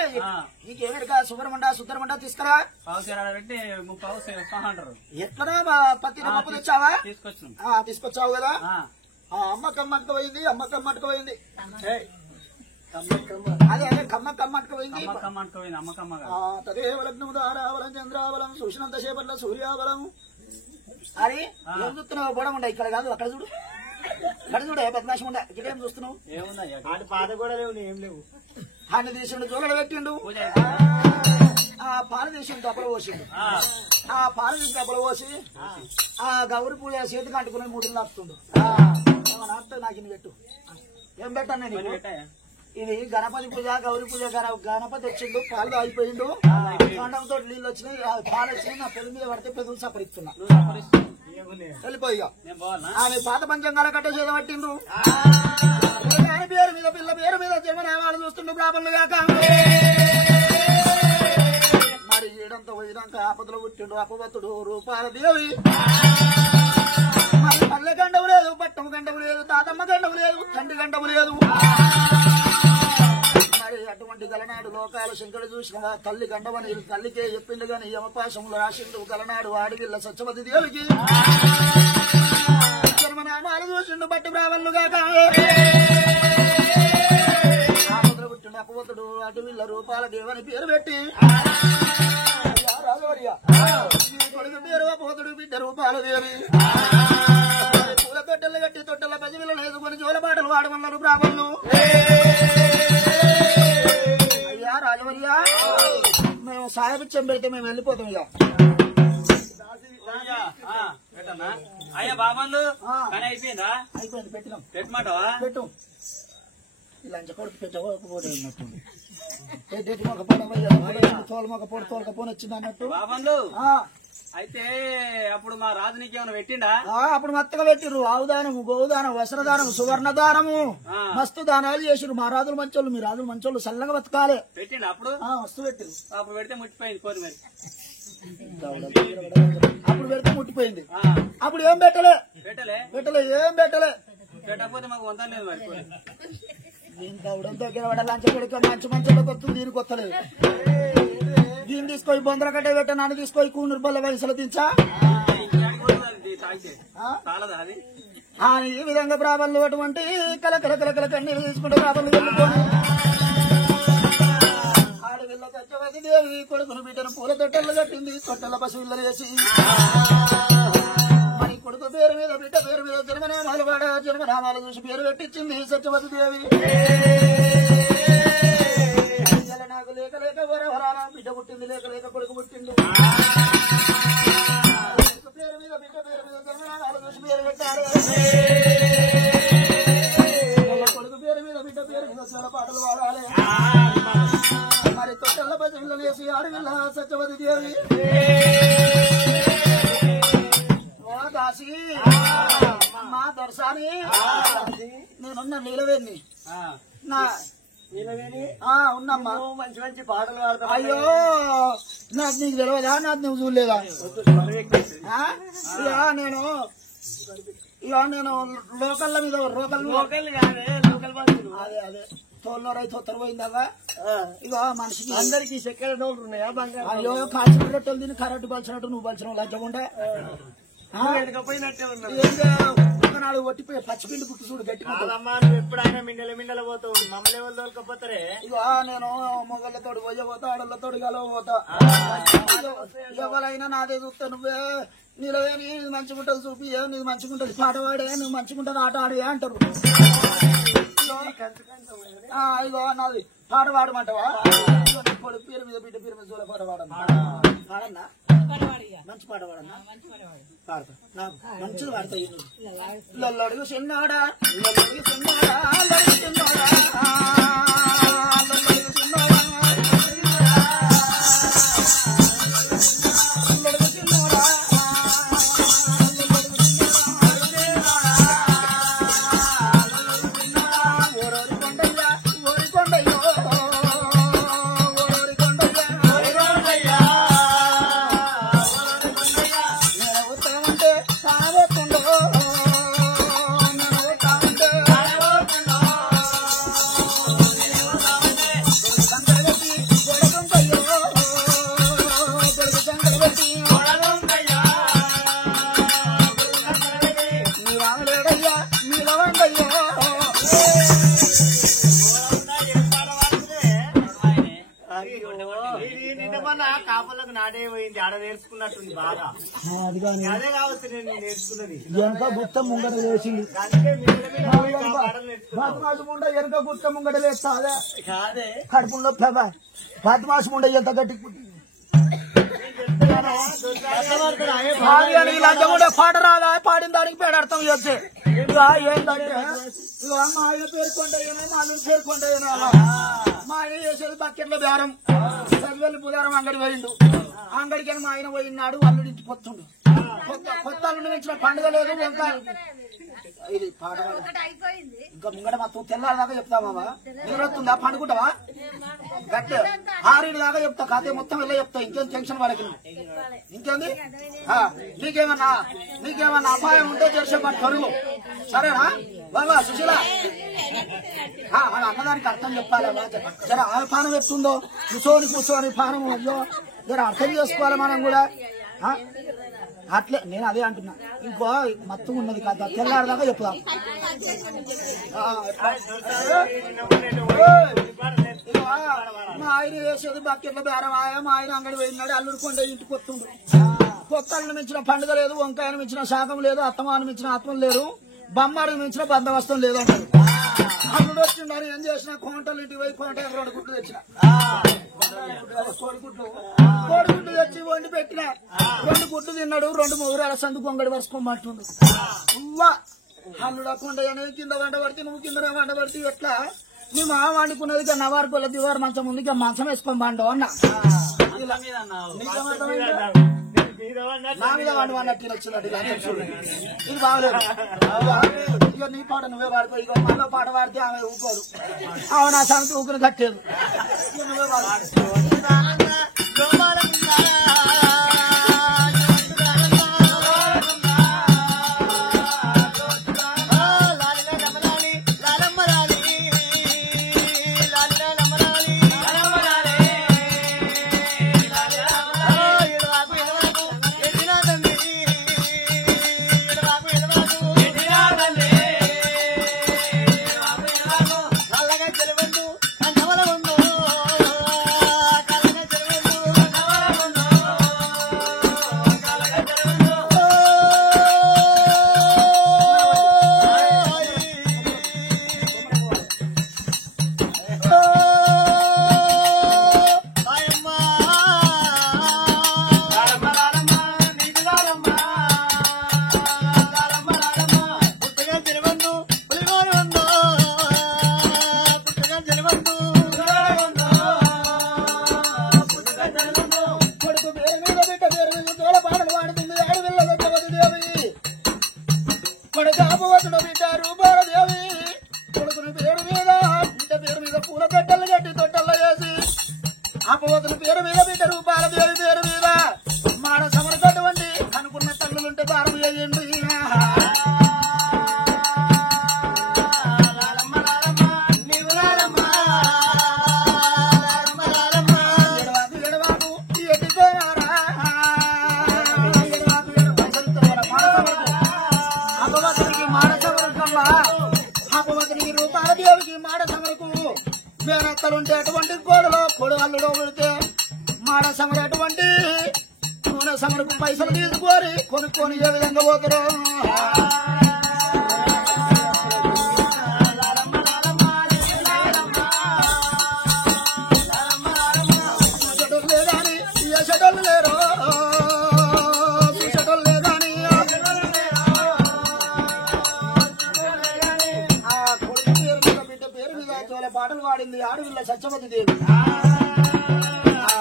నీకెవరిక సుబ్బరమండ తీసుకురా. ఎట్లనా పత్తి పప్పు తెచ్చావా? తీసుకొచ్చావు కదా. అమ్మకమ్మట్టుకు పోయింది. అదే కమ్మట్టుకు పోయింది. తదేవ లగ్నం దారావలం చంద్రావలం చూసినంత సేపట్లో సూర్యావలం. అరే ఏం చూస్తున్నావు? బోడముండ ఇక్కడ కాదు అక్కడ చూడు. ఇక్కడ చూడ బద్మాషం ఉండ. ఇక్కడ ఏం చూస్తున్నావు? పాత కూడా లేవు, ఏం లేవు. అన్ని తీసిండు, జోలడ పెట్టిండు. పాలు తీసిండు, తప్పలు పోసిండు. పాలు తీసి తప్పలు పోసి గౌరి పూజ చేతికి అంటుకుని 3 నాపుతుండు. నాకు ఇన్ని పెట్టు. ఏం పెట్టాను నేను? ఇది గణపతి పూజ గౌరీ పూజ. గణపతి వచ్చిండు, పాలు అయిపోయిండు. కొండంతో నీళ్ళు వచ్చినాయి, పాలు వచ్చినాయి. నా పెళ్లి మీద పడితే పెదవులు సపరిస్తున్నా. వెళ్ళిపోయిగా ఆమె పాత పంచంగాల కట్ట చేత పట్టిండ్రు. పేరు మీద పిల్ల పేరు మీద జన్మనామాలు చూస్తుండ్రు బ్రాహ్మణులు కాక. మరి ఏడంతా పోయినాక ఆపదలో పుట్టిండు అపవత్తుడు రూపాల దేవి. మరి పల్లె గండవు లేదు, పట్టము గండవు లేదు, తాతమ్మ గండవు లేదు, తండ్రి గండవు లేదు. మరి అటువంటి గలనాడు లోకాలు శంకరు చూసిన తల్లి గండవని తల్లికే చెప్పిండు గాని యమపాశములు రాసిండు గలనాడు ఆడివిల్ల సత్యవతి దేవికి. జన్మనామాలు చూసిండు బట్టి బ్రాహ్మణులు కాక. ఆపదలు పుట్టిండు అపవతుడు అటువిల్ల రూపాల దేవని పేరు పెట్టి కొడుకు పేరు అపవతుడు బిడ్డ రూపాల దేవి. పూల పెట్టెలు కట్టి తొట్టెల పసిపిల్లలు వేసుకొని జోలపాటలు వాడమన్నారు బ్రాహ్మణులు. రాజవయ్యా మేము సాయపిచ్చం పెడితే మేము వెళ్ళిపోతాం. ఇక అయ్యా బాబందు అయిపోయిందా? అయిపోయింది. పెట్టినాం. పెట్టమంటావా? పెట్టు. లంచ కొడుకు పెట్టబోతుంది తోలకపోని వచ్చింది అన్నట్టు. బాబందు అయితే అప్పుడు మా రాజు నీకేమైనా పెట్టిండా? అప్పుడు మత్తగా పెట్టిర్రు. ఆవుదానము, గోదానం, వస్త్రదానము, సువర్ణదానము, మస్తు దానాలు చేసిరు. మా రాజులు మంచోళ్ళు, మీ రాజులు మంచోళ్ళు, చల్లగా బతకాలి. పెట్టిండు అప్పుడు? మస్తు పెట్టిరు. అప్పుడు పెడితే ముట్టిపోయింది కోరి. మరి అప్పుడు పెడితే ముట్టిపోయింది. అప్పుడు ఏం పెట్టలే ఏం పెట్టలే. పెట్టకపోతే మాకు వంద లేదు. మరి దీని దౌడం దగ్గర పడ లంచ కొడుక మంచి మంచిలోకి వస్తుంది, దీనికి వస్తలేదు. దీన్ని తీసుకొని బొందర కట్టే పెట్ట, నన్ను తీసుకొని కూనూరు బల్ల వయసులో దించా. ఈ విధంగా బ్రాహ్మణులు అటువంటి కలకల కన్నీరు తీసుకుంటే బ్రాహ్మణులు వెళ్ళిపోయి ఆడవిల్ల సత్యవతి దేవి కొడుకును బిడ్డను పూల తొట్టెలు కట్టింది. తొట్టెల పశువులు వేసి మరి కొడుకు పేరు మీద బిడ్డ పేరు మీద జన్మనామాలు వాడ జన్మనామాలు చూసి పేరు పెట్టించింది సత్యవతి దేవి. నాకు లేక లేక వరవరానా బిడ్డ పుట్టింది, లేక లేక కొడుకు పుట్టింది. పేరు మీద బిడ్డ పేరు మీద జన్మనామాలు చూసి పేరు పెట్టారు. కొడుకు పేరు మీద వచ్చిన పాటలు పాడాలి మరి తొట్టెల్ల పచ్చళ్ళు వేసి ఆడవిల్ల సత్యవతి దేవి ఓ దాసి మా దొరసాని నేనున్న నీలవేణి నా ఉన్నమ్మా మంచి మంచి పాటలు పాడతా. అయ్యో నాకు నీకు తెలియదా నాకు నువ్వు చూడలేదా ఇక నేను లోకల్ల మీద లోకల్ కాదే లోకల్ బస్సులు. అదే తోల్లో రైతు ఉత్తర పోయిందాగా ఇక మనిషికి అందరికి చక్కెర డోళ్ళు ఉన్నాయా బంగారు? అయ్యో కాల్చిన రొట్టెలు తిని కరెంటు పలిచినట్టు నువ్వు పలిచిన లంచముంటే వెనకపోయినట్టే ఉన్నావు. ఒకనాడు ఒట్టిపోయి పచ్చిపిండి పుట్టి చూడు గట్టిగా కాదమ్మా, నువ్వు ఎప్పుడైనా మిండల పోతావు, మమ్మల్ని ఎవరు తోలుకపోతారే? ఇక నేను మొగళ్ళతోడు పోతా ఆడళ్ళతోడు గలవపోతా ఎవరైనా నాదే చూస్తే నువ్వే నీలవే నీది మంచిగుంటది చూపి నీది మంచిగుంటది పాట పాడే నువ్వు మంచిగుంటది ఆట ఆడే అంటారు. ఇగో నాది పాట పాడమంటావా? కొడుకు పేరు మీద బిడ్డ పేరు మీద చూడ పాట పాడన్నా మంచి పాట పాడన్నా పాడతా నాకు మంచిది పాడతాయి. లల్లడుగు చిన్నాడా లల్లడుగు చిన్నాడా లల్లడుగు చిన్నాడా లల్లడుగు చిన్నాడా లల్లడుగు చిన్నాడా కాపలకు నాటే పోయింది, ఆడ నేర్చుకున్నట్టుంది బాగా. అదే కావచ్చు నేను నేర్చుకున్నది. వెనక గుట్ట ముంగట లేచింది బద్మాసు ముండ వెనక గుట్ట ముంగట లేస్తా అదే కాదే కడుపులో బద్మాసు ముండ ఎంత గట్టి పాట రాదా పాడిన దానికి పేడర్థం చేస్తే ఇక ఏంటంటే ఇక మా ఆయన పేర్కొండేనా మా ఆయన పేర్కొండేనా అలా మా ఆయన చేసేది బకెట్ల బేరం చదివెళ్ళి బుధారం అంగడి పోయిండు. అంగడికి మా ఆయన పోయినాడు అల్లుడింటి పొత్తుండు. కొత్త అల్లుడి నుంచి పండుగ లేదు ఇంకా ఇది పాట ఇంకా ముంగట మొత్తం తెల్లారిదాకా చెప్తామా నిద్రొస్తుందా పండుకుంటావా గట్టి 6 దాకా చెప్తా కాదే మొత్తం వెళ్ళే చెప్తా. ఇంకేం టెన్షన్ వాళ్ళకి ఇంకేంది నీకేమన్నా అపాయం ఉంటే చేసే పరుగు సరేనా బాబా సుశీల అన్నదానికి అర్థం చెప్పాలి. జర ఆ పానం ఎత్తుందో కూర్చొని పానం అయ్యో జర అర్థం చేసుకోవాలి మనం కూడా. అట్లే నేను అదే అంటున్నా ఇంకో మత్తుగా ఉన్నది కదా తెల్లారిదాకా చెప్తాం. మా ఆయన వేసేది బకెట్ల బేరమాయ మా ఆయన అంగడి పోయినాడు అల్లుడు కొండ ఇంటికి వస్తుండు. కొత్త అల్లుడు మించిన పండుగ లేదు, వంకాయను మించిన శాఖం లేదు, అత్తమాను మించిన ఆత్మం లేదు, బొమ్మాడు మించిన బందోబస్తం లేదు అంటారు. అల్లుడు వచ్చిండని ఏం చేసిన కోంటలు ఇంటికి పోయి కోంట 2 గుడ్లు తెచ్చిన కోడిగుడ్లు తెచ్చి వండి పెట్టిన 2 గుడ్లు తిన్నాడు. 2 మొగురాల సందు కొంగడి వరుసుకోమంటుండు. అల్లుడు కొండ కింద వంట పడితే నువ్వు కింద వంట పడితే ఎట్లా నీ మా వండుకున్నది ఇక నవారు పొల దివారు మంచం ఉంది ఇక మంచం వేసుకొని పండు అన్న నా మీద వాడు అన్నట్టు వచ్చినట్టు ఇది బాగలేదు. ఇక నీ పాట నువ్వే పాడుకో. ఇక మనలో పాట పాడితే ఆమె ఊకోదు. ఆమె నా సంగతి ఊకుని కట్టేది. నువ్వే పాడు. నల్లగా చెలవండు అంటవల ఉందో అపవతుల పేరు మీద బిడ్డ రూపాల దేవి పేరు మీద మాడ సమరటువంటి అనుకున్న తల్లులుంటే దానం చేయండి. అపవతునికి రూపాల దేవికి మాడ సమరకు మేనత్తలుంటే అటువంటి కోడలో కొడు అల్లులో పెడితే మాడ సమర అటువంటి నూనె సమరకు పైసలు తీసుకొని కొనుక్కొని ఏ విధంగా పోతారు. లేదని ఎసడోళ్ళు లేరు లేదని ఆ కొడుకు పేరు మీద బిడ్డ పేరు మీద చోల పాటలు పాడింది ఆడవిల్ల సత్యవతి దేవి.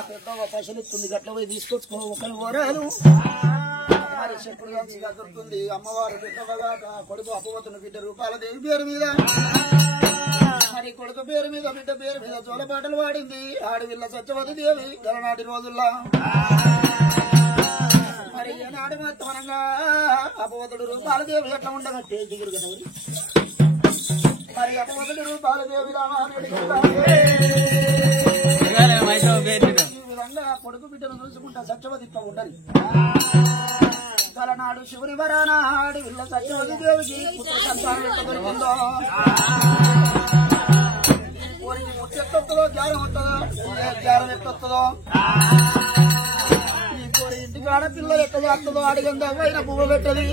పెద్దగా పైసలిస్తుంది గట్ల పోయి తీసుకొచ్చుకో ఒకరు ఓరాలు మరి చెప్పుడు మంచిగా దొరుకుతుంది. అమ్మవారు బిడ్డగా కొడుకు అపవతున్న బిడ్డ రూపాల దేవి పేరు మీద మరి కొడుకు పేరు మీద బిడ్డ పేరు మీద చోల పాటలు పాడింది ఆడవిల్ల సత్యవతి దేవి గలనాటి రోజుల్లో. మరి ఏనాడు మాత్రమనగా అపవతుడు రూపాల దేవి ఎట్లా ఉండగట్టే దిగురు కదా మరి అపవతుడు రూపాల దేవి ఈ విధంగా కొడుకు బిడ్డను చూసుకుంటా సత్యవతితో ఉండాలి. తలనాడు శివుని వరానాడు ఇళ్ళ సత్యవతి దేవికి పుత్ర సంతానం ఎంత దొరికిందో కోరికి ముచ్చెత్తొస్తుందో జ్ఞానం వస్తుందో జ్ఞానం ఎత్తొస్తుందో ఈ కోరి ఇంటికి ఆడపిల్ల ఎక్కడ వస్తుందో అడిగిందో పైన పువ్వు పెట్టది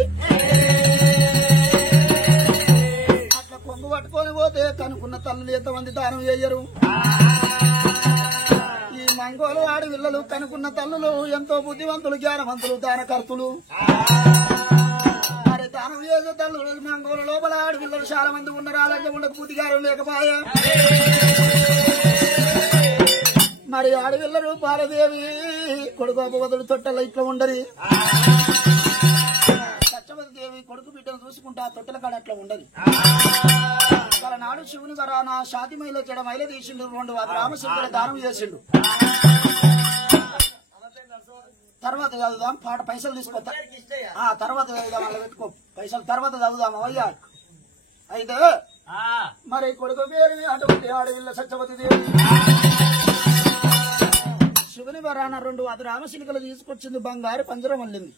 అట్లా కొంగు పట్టుకొని పోతే కనుక్కున్న తల్లులు ఎంతమంది దానం చేయరు. ఈ మంగోలు ఆడపిల్లలు కనుక్కున్న తల్లులు ఎంతో బుద్ధివంతులు జ్ఞానవంతులు దానకర్తులు. మరి దానం చేసే తల్లులు మంగోలు లోపల ఆడపిల్లలు చాలా మంది ఉన్నారు. అలాగే ఉండకు బుద్ధిగారం లేకపోయా మరి ఆడపిల్ల రూపాలదేవి కొడుకు అపవతుడు తొట్టెల ఇట్లా ఉండరు. సత్యవతి దేవి కొడుకు బిడ్డను చూసుకుంటా తొట్టెల కాడ అట్లా ఉండదు. నాడు శివుని వరాన షాది మైల చెడ మైల తీసిండు 2 రామశంకర దానం చేసిండు. తర్వాత చదువుదాం పాట పైసలు తీసుకొస్తా తర్వాత చదువుదాం అలా పెట్టుకో పైసలు తర్వాత చదువుదాం అయ్యా. అయితే మరి కొడుకు పేరు అటువంటి ఆడవిల్ల సత్యవతి దేవి శివుని వరాన 2 రామశిలికలు తీసుకొచ్చింది. బంగారు పంజరం వల్లింది.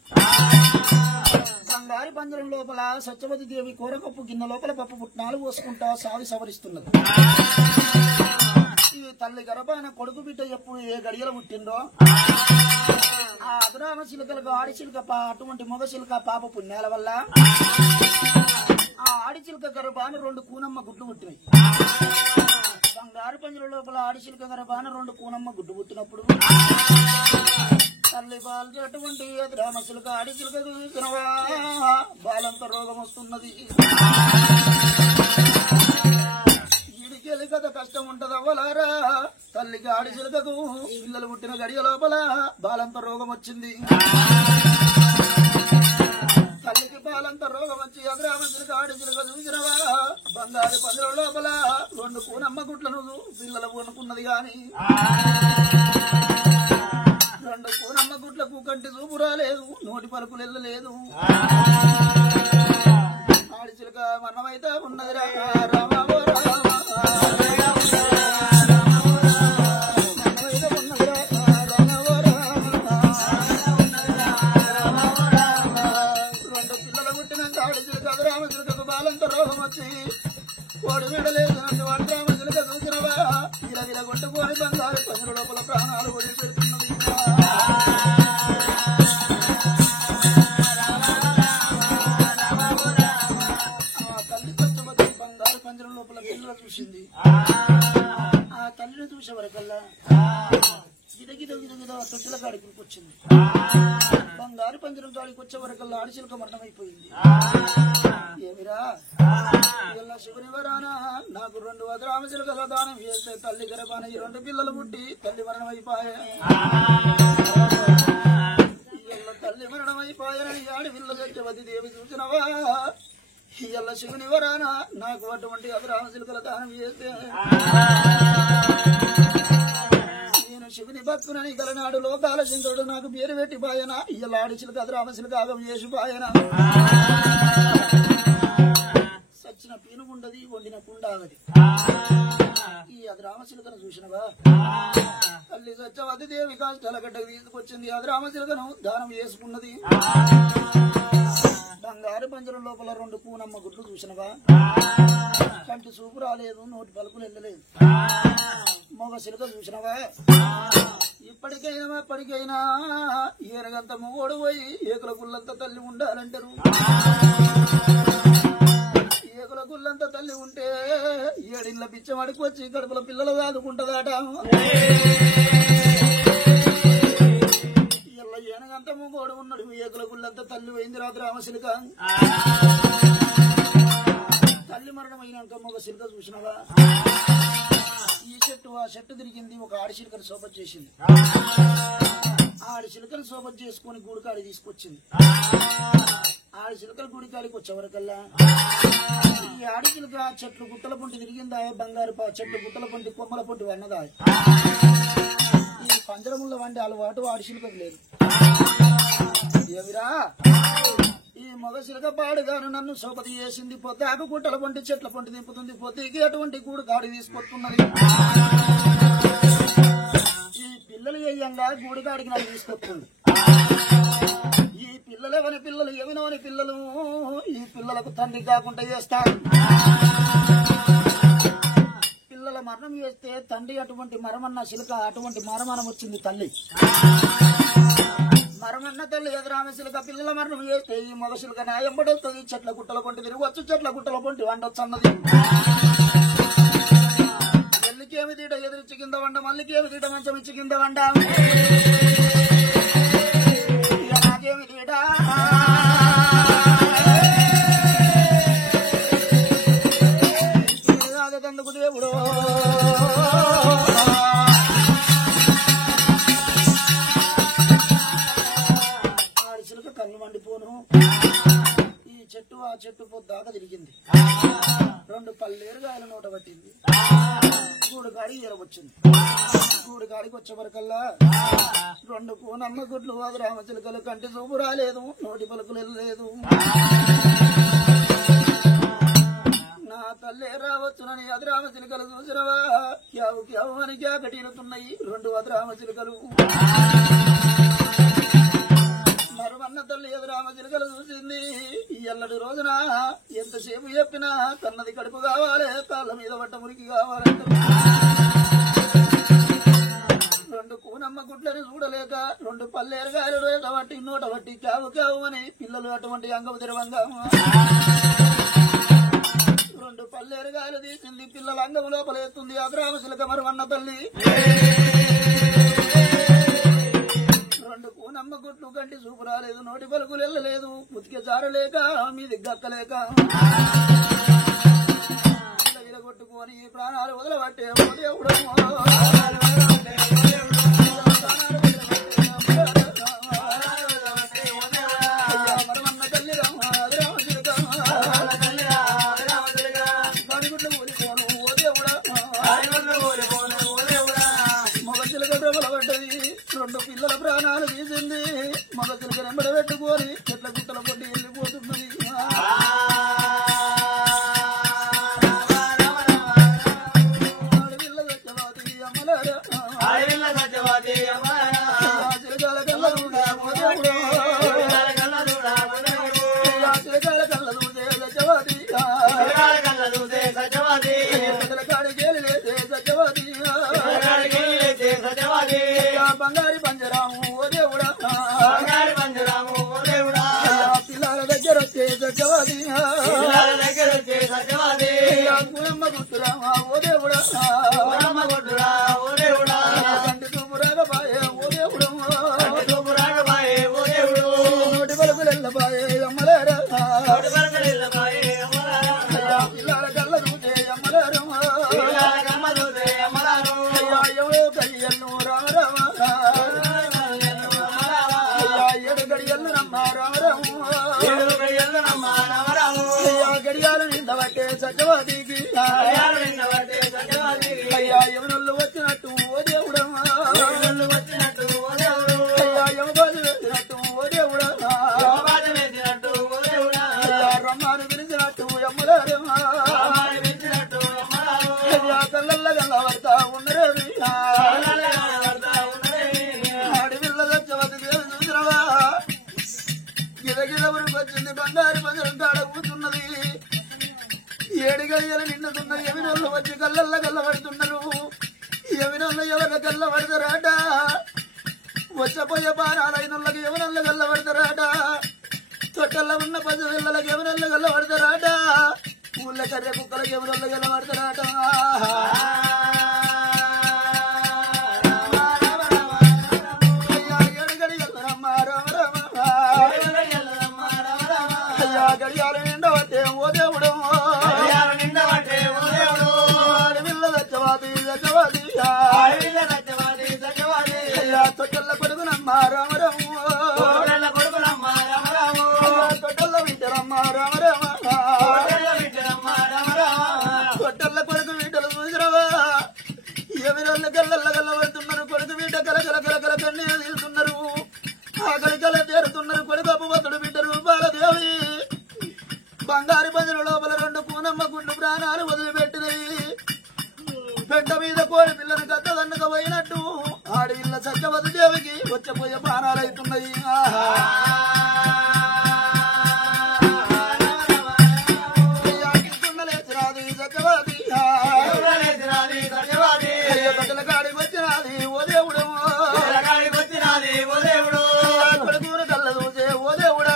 బంగారు పంజరం లోపల సత్యవతి దేవి కూరకప్పు గిన్నె లోపల పప్పు పుట్నాలు పోసుకుంటా సావి సవరిస్తున్నది. ఈ తల్లి గర్భాన కొడుకు బిడ్డ ఎప్పుడు ఏ గడియలు పుట్టిందో ఆ అధరామ చిలుకలకు ఆడి చిలుక అటువంటి మొగ చిలుక పాప పుణ్యాల వల్ల ఆ ఆడి చిలుక గర్భాన 2 కూనమ్మ గుడ్లు పుట్టినాయి. బంగారు పంజరం లోపల ఆడి చిలుక గర్భాన 2 కూనమ్మ గుడ్డు పుట్టినప్పుడు తల్లి బాలు అటువంటి అధరామ చిలుక ఆడి చిలుక చూసినవా బాలంత రోగం వస్తున్నది. ఈడికెళ్ళి కదా కష్టం ఉంటది అవ్వలారా. తల్లికి ఆడి చిలుకకు పిల్లలు పుట్టిన గడియ లోపల బాలంత రోగం వచ్చింది. తల్లికి బాలంత రోగం వచ్చి అధరామ చిలుక ఆడి చిలుక చూసినవా బంగారు పంజరం లోపల 2 కూనమ్మ గుట్లను పిల్లలు కొనుక్కున్నది గాని 2 కూనమ్మ గుట్లకు కంటి చూపు రాలేదు. నోటి పలుకులు వెళ్ళలేదు. ఆడి చిలుక మరణమైతే ఉన్నది రామావో రోగం వచ్చి కోడి మెడలేదు అధరామ చిలుక చూసినవా ఇలా ఇలా కొట్టుకొని బంగారు పంజరం లోపల ప్రాణాలు వదిలిపెడుతున్నది. తల్లి సత్యవతి బంగారు పంజరం లోపల పిల్లలు చూసింది. ఆ తల్లిని చూసే వరకల్లా గిదగిద గిదగిద తొట్టిల కాడికి వచ్చింది. బంగారు పంజరం కాడికి వచ్చే వరకల్లా ఆడిచిలుక మరణమైపోయింది. ఏమిరా ఇలా శివుని వరాన నాకు 2 అధరామ చిలుకల దానం చేస్తే తల్లి గర్భాన ఈ 2 పిల్లలు పుట్టి తల్లి మరణం అయిపోయా. తల్లి మరణం అయిపోయానని ఆడపిల్ల సత్యవతి దేవి చూసినవా ఇలా శివుని వరాన నాకు అటువంటి అధరామ చిలుకల దానం చేస్తే నేను నేను శివుని భక్తునని గలనాడు లోకాల శంకరుడు నాకు పేరు పెట్టి బాయన ఇయ్యాల ఆడిచిలకు అది రామశిలకు ఆగం చేసి బాయన సచ్చిన పీనుగుండది వండిన కుండాగది ఈ అది రామశిలకను చూసినవా తల్లి సత్యవతి దేవి కాష్టాల గడ్డకు తీసుకొచ్చింది అది రామశిలకను దానం చేసుకున్నది బంగారు పంజరం లోపల 2 కూనమ్మ గుడ్లు చూసినవా కంటి చూపు రాలేదు నోటి పలుకులు వెళ్ళలేదు మొగ శిలక చూసినవా ఇప్పటికైనా ఏరగంత మొగోడు పోయి ఏకుల గుళ్ళంత తల్లి ఉండాలంటారు ఏకుల గుళ్ళంత తల్లి ఉంటే ఏడిళ్ళ పిచ్చవాడికి వచ్చి కడుపుల పిల్లలు దాదుకుంటదాట ఇలా ఏనగంత మొగోడు ఉన్నాడు ఏకుల గుళ్ళంత తల్లి పోయింది రాత్రి రామశిలక తల్లి మరణమైనాక మొగ శిలక చూసినవా ఈ చెట్టు ఆ చెట్టు తిరిగింది ఒక ఆడిశిలకను సోపత్ చేసింది ఆడిశిలకను సోపత్ చేసుకుని గూడికాడి తీసుకొచ్చింది ఆడిశిలకలు గూడికాడికి వచ్చేవరకల్లా ఈ ఆడిశిలక చెట్లు గుట్టల పొంటి తిరిగిందా బంగారు చెట్లు గుట్టల పొంటి కొమ్మల పొంటి వన్నదా ఈ పంజరముల వంటి అలవాటు ఆడిశిలకకు లేదు ఏమిరా ఈ మగ శిలక పాడుగాను నన్ను సోపతి చేసింది పొద్దాకు గుట్టల పొంటి చెట్ల పొంటి దింపుతుంది పొద్దుకి అటువంటి గూడు కాడి తీసుకొస్తున్నది ఈ పిల్లలు వేయంగా గూడికాడికి నన్ను తీసుకొస్తుంది ఈ పిల్లలు ఎవరి పిల్లలు ఎవనోని పిల్లలు ఈ పిల్లలకు తండ్రి కాకుండా చేస్తారు పిల్లల మరణం చేస్తే తండ్రి అటువంటి మరమన్న శిలక అటువంటి మరమనం వచ్చింది తల్లి మరమన్న తల్లి ఎదురామశిలక పిల్లల మరణం చేస్తే ఈ మగ శిలక న్యాయం పడుతుంది చెట్ల గుట్టల పొంటి తిరగవచ్చు చెట్ల గుట్టల పొంటి వండొచ్చు అన్నది ఎల్లికేమి తీట ఎదురిచ్చి కింద వండ మల్లికేమి తీట మంచం ఇచ్చి కింద వండ నాకేమి తీట తందుకు దేవుడు కళ్ళు మండిపోను ఈ చెట్టు ఆ చెట్టు పొద్దాకా తిరిగింది 2 పల్లేరుగాయల నోట పట్టింది గూడుగాడి ఎరవచ్చింది గూడుగాడికి వచ్చే వరకల్లా 2 కూనమ్మ గుడ్లు అది రామచిలకలు కంటి చూపు రాలేదు నోటి పలుకులు వెళ్ళలేదు నా తల్లే రావచ్చునని అది రామచిలకలు చూసినవా క్యావు క్యావు అని క్యాకటీలుతున్నాయి 2 అది రామచిలకలు మరువన్న తల్లి ఎదు రామచిలకలు చూసింది ఎల్లడి రోజున ఎంతసేపు చెప్పినా కన్నది కడుపు కావాలి కాళ్ళ మీద పట్ట మురికి కావాలంటే 2 కూనమ్మ గుడ్లని చూడలేక 2 పల్లేరుగాయలు బట్టి నోట బట్టి కావు కావు అని పిల్లలు అటువంటి అంగము తెరవంగా 2 పల్లేరుగాయలు తీసింది పిల్లల అంగము లోపల ఎత్తుంది అది రామచిలక మరువన్న తల్లి 2 కూనమ్మ గుట్లు కంటి చూపు రాలేదు నోటి పలుకులు వెళ్ళలేదు ఉతికే జారలేక మీది గక్కలేక కొట్టుకొని ప్రాణాలు వదలబట్టే దేవుడు మరమన్న తల్లి రామచిలక ఊరిపోను ఓ దేవుడా మగ చిలక పడ్డది 2 పిల్లల ప్రాణాలు తీసింది మగ చిలక నెంబడ పెట్టుకొని చెట్ల గుట్టల పొట్టి వెళ్ళిపోతున్నది చిలకాల కళ్ళ బంగారి పంజరాము ఓ దేవుడా పిల్లల దగ్గర వచ్చే సత్యవాది గుణమ్మ గుర్తురామా ఓ దేవుడా కంటి చూపు రాగపాయే ఓ దేవుడు నోటి పలుకులు వెళ్ళపాయే అమ్మలేరా పిల్లల కళ్ళ చూసే అమ్మలేరు ఎవరో కయ్యను రామరామ ఏడు గడియల్లు నమ్మ రామరాము గడియాలు నిండబట్టే సత్యవాదికి అయ్యా ఎవరొల్లు వచ్చినట్టు ఓ దేవుడమ్మా ఏడిగయ్యలు నిండుతున్న ఎమినోళ్ళు వచ్చి కళ్ళల్ల కళ్ళబడుతున్నారు. ఎమినోళ్ళు ఎవరి కళ్ళబడతారాట, వచ్చపోయే బాణాలైనోళ్ళకి ఎవరల్ల కళ్ళబడతారాట, తొట్టల్లో ఉన్న పసిపిల్లలకి ఎవరల్ల కళ్ళబడతారాట, ఊళ్ళ కర్రె కుక్కలకి ఎవరల్ల కళ్ళబడతారాట. గడియాలు నిండవట్టే ఓ దేవుడు, తొట్టల్ల కొడుకునమ్మ రామరాము, తొట్టల్ల వింటరమ్మ రామరామ, తొట్టల్ల కొడుకు వీటలు చూసినవా ఎవరల్ల గల్లల్ల గల్లబడుతున్నారు. కొడుకు వీట కలకల కలకల కన్నీరు తీరుతున్నారు. ఆకలి కల తీరుతున్నారు. కొడుకు అప్పుబతుడు బిడ్డ రూపాలదేవి బంగారు బదుల లోపల 2 పూనమ్మ గుండు ప్రాణాలు వదిలిపెట్టినవి. పెంట మీద కోడి పిల్లను కత్తదన్నక పోయినట్టు ఆడవిల్ల సత్యవతి దేవికి వచ్చపోయే ప్రాణాలైతున్నాయి. సత్యవతి కాడికి వచ్చినది ఓ దేవుడు, కొడుకును కళ్ళ చూసే ఓ దేవుడా,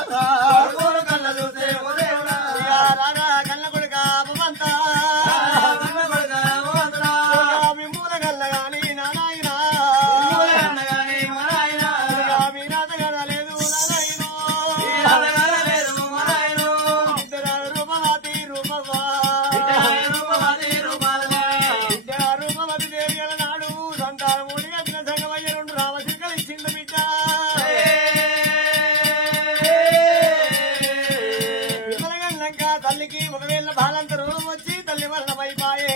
తల్లికి ఒకవేళ బాలంతరు వచ్చి తల్లి మరణమైపాయే.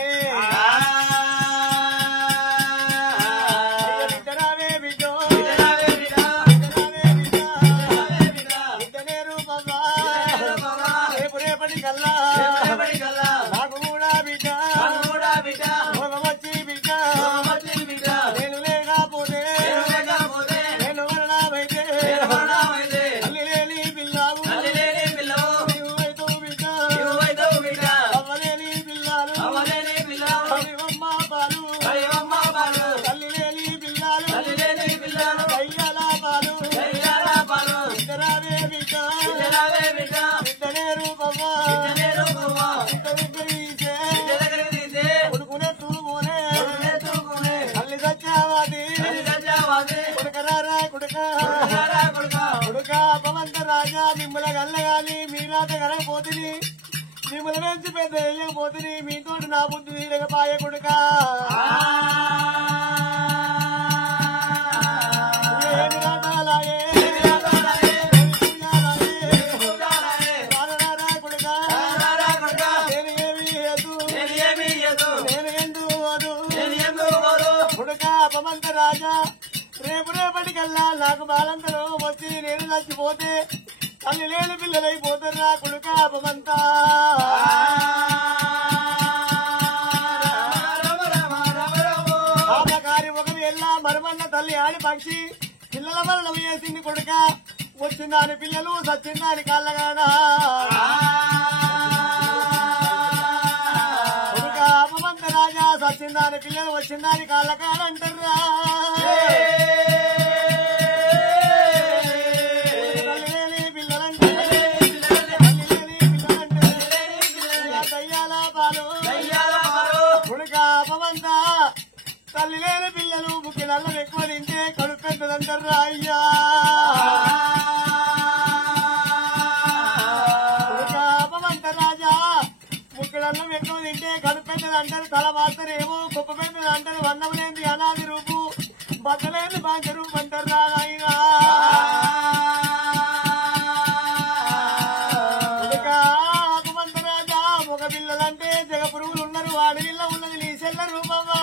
బిడ్డరావే బిడ్డో, బిడ్డనే రూపమ్మా, రేపు రేపటి కల్లా నాకు కూడా బిడ్డ వచ్చి బిడ్డ, నేను లేకపోతే నేను మరణమైతే తల్లి లేని పిల్లావు, రాజా మిమ్మల్ని కల్లగాని మీనాత కలగపోతుంది, మిమ్మల్ని నుంచి పెద్ద వెళ్ళకపోతుంది, మీతో నా బుద్ధి తీరకపాయ కొడుక. అపమంత రాజా రేపు రేపటికల్లా నాకు బాలంతలో వచ్చి నేను చచ్చిపోతే తల్లి లేని పిల్లలైపోతారా కొడుక అపమంతా. ఆపకారి ఒకవేళ మరమన్న తల్లి ఆడి పక్షి పిల్లల మరణం చేసింది కొడుక, వచ్చిందాని పిల్లలు సచ్చిందాని కాళ్ళగానా కొడుక అపమంత రాజా, సచ్చిందాని పిల్లలు వచ్చిందాని కాళ్ళకాడంటారా. తల్లి లేని పిల్లలు ముఖ్యనల్లం ఎక్కువ తింటే కడుపు పెద్దదంటారా అయ్యా. అపమంత రాజా ముఖ్యనల్లం ఎక్కువ తింటే కడుపు పెద్దదంటారు, తల మాత్రమేమో కుప్ప పెద్దదంటారు, వన్నం లేని అనాది రూపు బతలేని బాధ్య రూపు అంటారా అయ్యా. అపమంత రాజా మగ పిల్లలంటే జగ పురుగులు ఉన్నారు, ఆడవిల్ల ఉన్నది నీ చెల్ల రూపమా.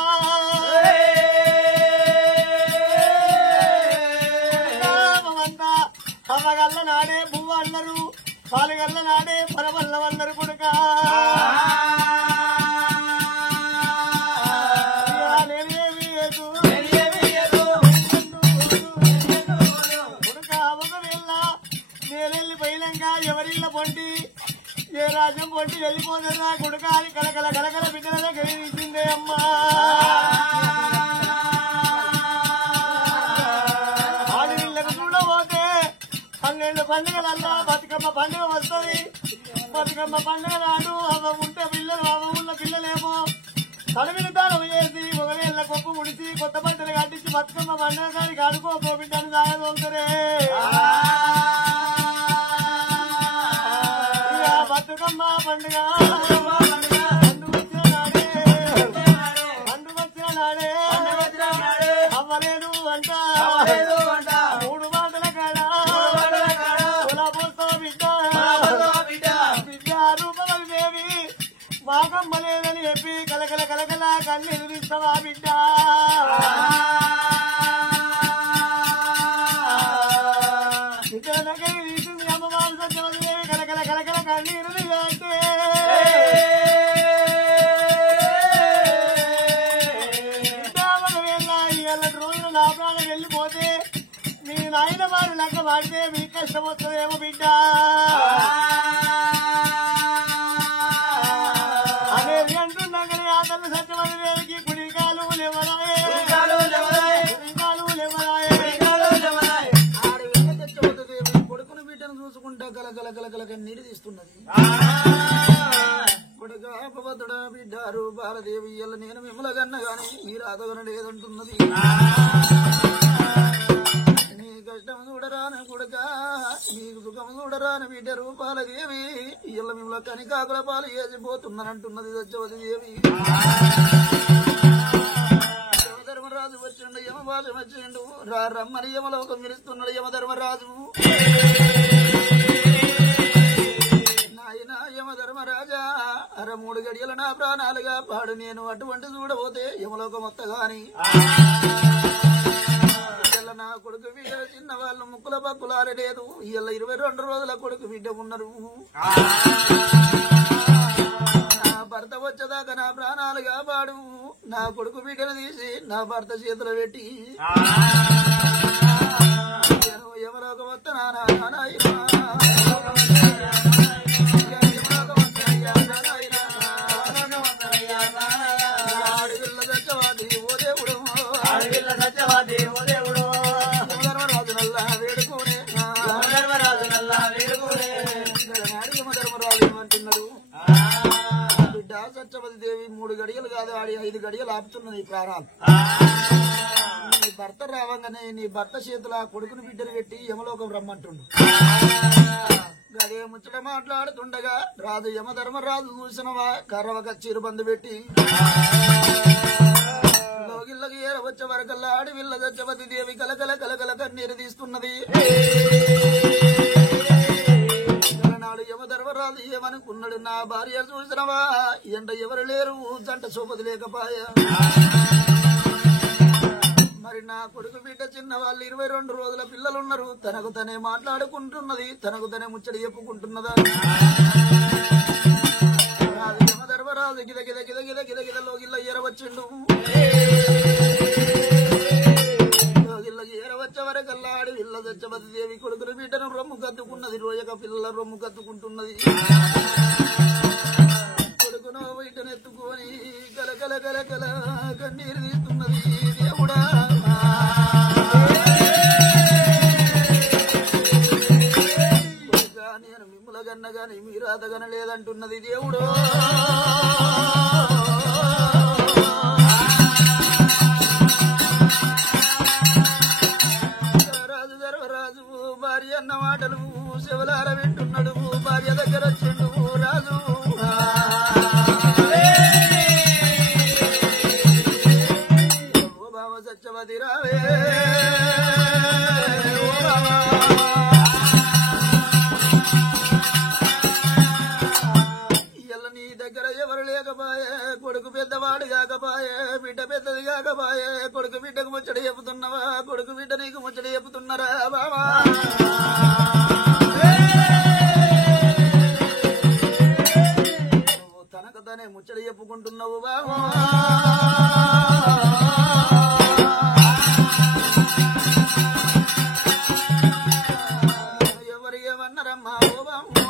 అమ్మగల్ల నాడే పువ్వు అన్నారు, పాలుగల్ల నాడే పరమల్లం అన్నారు కొడుక. నేనేమి రాజ్యం కొట్టి వెళ్ళిపోతున్నా కొడుక అని కలకల కలకల బిడ్డల దగ్గర తీసిందే అమ్మా ఆడపిల్లకు చూడబోతే 12 పండుగలల్లో బతుకమ్మ పండుగ వస్తుంది. బతుకమ్మ పండుగ నాడు అవ్వ ఉంటే పిల్లలు అవ్వ ఉన్న పిల్లలేమో తనమిని తాళం చేసి ఒకవేళ కొప్పు ముడిచి కొత్త బట్టలు కట్టించి బతుకమ్మ పండుగ కానీ ఆడుకోబోబిడ్డని దాగదోసరే బతుకమ్మ పండుగ పండుగొచ్చిన నాడే అవ్వలేదు అంట 3 మాటల కాడ కులపోతో బిడ్డ బిడ్డ రూపమని దేవి బాగమ్మ లేదని చెప్పి కలకల కలకల కన్నీరు తీస్తావా బిడ్డ బిడ్డ దగ్గర తీసింది అమ్మవారు సత్యవతి దేవి కలకల కలకల కన్నీరు తీస్తే రోజులు నా ప్రాణం వెళ్ళిపోతే మీ నాయన వారు లెక్క వాడితే మీ కష్టం వస్తుందేమో బిడ్డ అనేది అంటున్నాకనే ఆ తల్లి సత్యవతి దేవికి కుడికాలు లేవరాయే కొడుకును బిడ్డను చూసుకుంటా కలకల కలకల కన్నీరు తీస్తున్నది. కొడుక అపవద్దుడా బిడ్డ రూపాలదేవి ఇయ్యాల నేను మిమ్మల్ని కన్నా గాని మీరు అదగన లేదంటున్నది. నీ కష్టం చూడరాను కొడుక నీకు సుఖం చూడరాను బిడ్డ రూపాలదేవి ఇయ్యాల మిమ్మల్ని కనికాకుల పాలు వేసిపోతున్నానంటున్నది సత్యవతి దేవి. యమధర్మరాజు వచ్చిండు యమభాషం వచ్చిండు రమ్మని యమలోకం పిలుస్తున్నాడు యమధర్మరాజు. నాయన యమధర్మరాజా 3 గడియల నా ప్రాణాలుగా పాడు నేను అటువంటి చూడబోతే యమలోకం మొత్తగాని నా కొడుకు బిడ్డ చిన్న వాళ్ళు ముక్కుల పక్కులారలేదు ఇళ్ళ 22 రోజుల కొడుకు బిడ్డ ఉన్నారు. నా భర్త వచ్చేదాకా నా ప్రాణాలుగా పాడు నా కొడుకు బిడ్డను తీసి నా భర్త చేతులు పెట్టి యమలోకం వస్తున్నా బిడ్డ సత్యవతి దేవి 3 గడియలు కాదు ఆడి 5 గడియలు ఆపుతున్నది ఈ ప్రాణాలు. నీ భర్త రావంగానే నీ భర్త చేతుల కొడుకుని బిడ్డను పెట్టి యమలోకం రమ్మంటుండు. గదే ముచ్చట మాట్లాడుతుండగా రాజు యమధర్మరాజు చూసినవా కర్రవ కచ్చీరు బంధు పెట్టి లోగిళ్ళకి ఏర వచ్చే వరకల్లా ఆడివిల్ల సత్యవతి దేవి కలకల కలకల కన్నీరు తీస్తున్నది. నాడు యమధర్మరాజు ఏమనుకున్నాడు నా భార్య చూసినవా ఎండ ఎవరు లేరు జంట సోపతి లేకపాయా మరి నా కొడుకు బిడ్డ చిన్న వాళ్ళు 22 రోజుల పిల్లలున్నారు తనకు తనే మాట్లాడుకుంటున్నది తనకు తనే ముచ్చడి చెప్పుకుంటున్నదా. యమధర్మరాజు గిద గిద గిద గిద గిద గిద లోగిల్ల ఏరవచ్చిండు. లోగిల్లకి ఏరవచ్చే వరకల్లా ఆడి విల్ల సత్యవతి దేవి కొడుకును బిడ్డను రొమ్ము కత్తుకున్నది. రోజక పిల్లల రొమ్ము కత్తుకుంటున్నది. కొడుకును బిడ్డను ఎత్తుకొని కలకల కలకల కన్నీరు తీస్తున్నది. దేవుడా నేను మిమ్మల కన్నా గాని మీరు అదగన లేదంటున్నది. దేవుడు రాజు ధర్మరాజు భార్య అన్న మాటలు శివలార వింటున్నాడు. భార్య దగ్గర వచ్చిండు రాజు. ఓ బావ సత్యవతి రావే నీ దగ్గర ఎవరు లేకపాయే కొడుకు పెద్దవాడు కాకపాయే బిడ్డ పెద్దది కాకపాయే కొడుకు బిడ్డకు ముచ్చట చెప్పుతున్నవా కొడుకు బిడ్డ నీకు ముచ్చట చెప్పుతున్నారా బావా. తనకు తనే ముచ్చట చెప్పుకుంటున్నావు బావా. ఎవరు ఏమన్నారమ్మా ఓ బామ్మో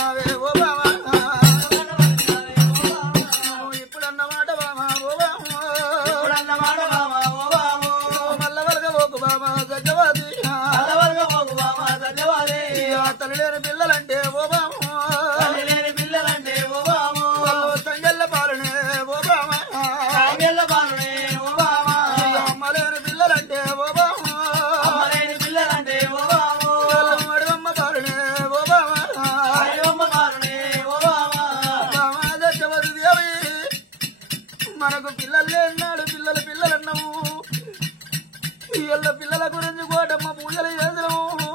పట్టినావే ఓ బావా ఇప్పుడన్నమాట బామా ఓ బామా మల్ల వలగ ఓకు బామా సత్యవాది తల్లి లేని పిల్లలంటే ఓ బామా సంగెల్ల పాలనే ఓ బామా అమ్మ లేని పిల్లలంటే ఓ బామా అడుగమ్మ పాలనే ఓ బామా బామా సత్యవతి దేవి మనకు పిల్లలు లేనాడు పిల్లలన్నాము ఇళ్ళ పిల్లల గురించి కోటమ్మ పూజలు చేసినాము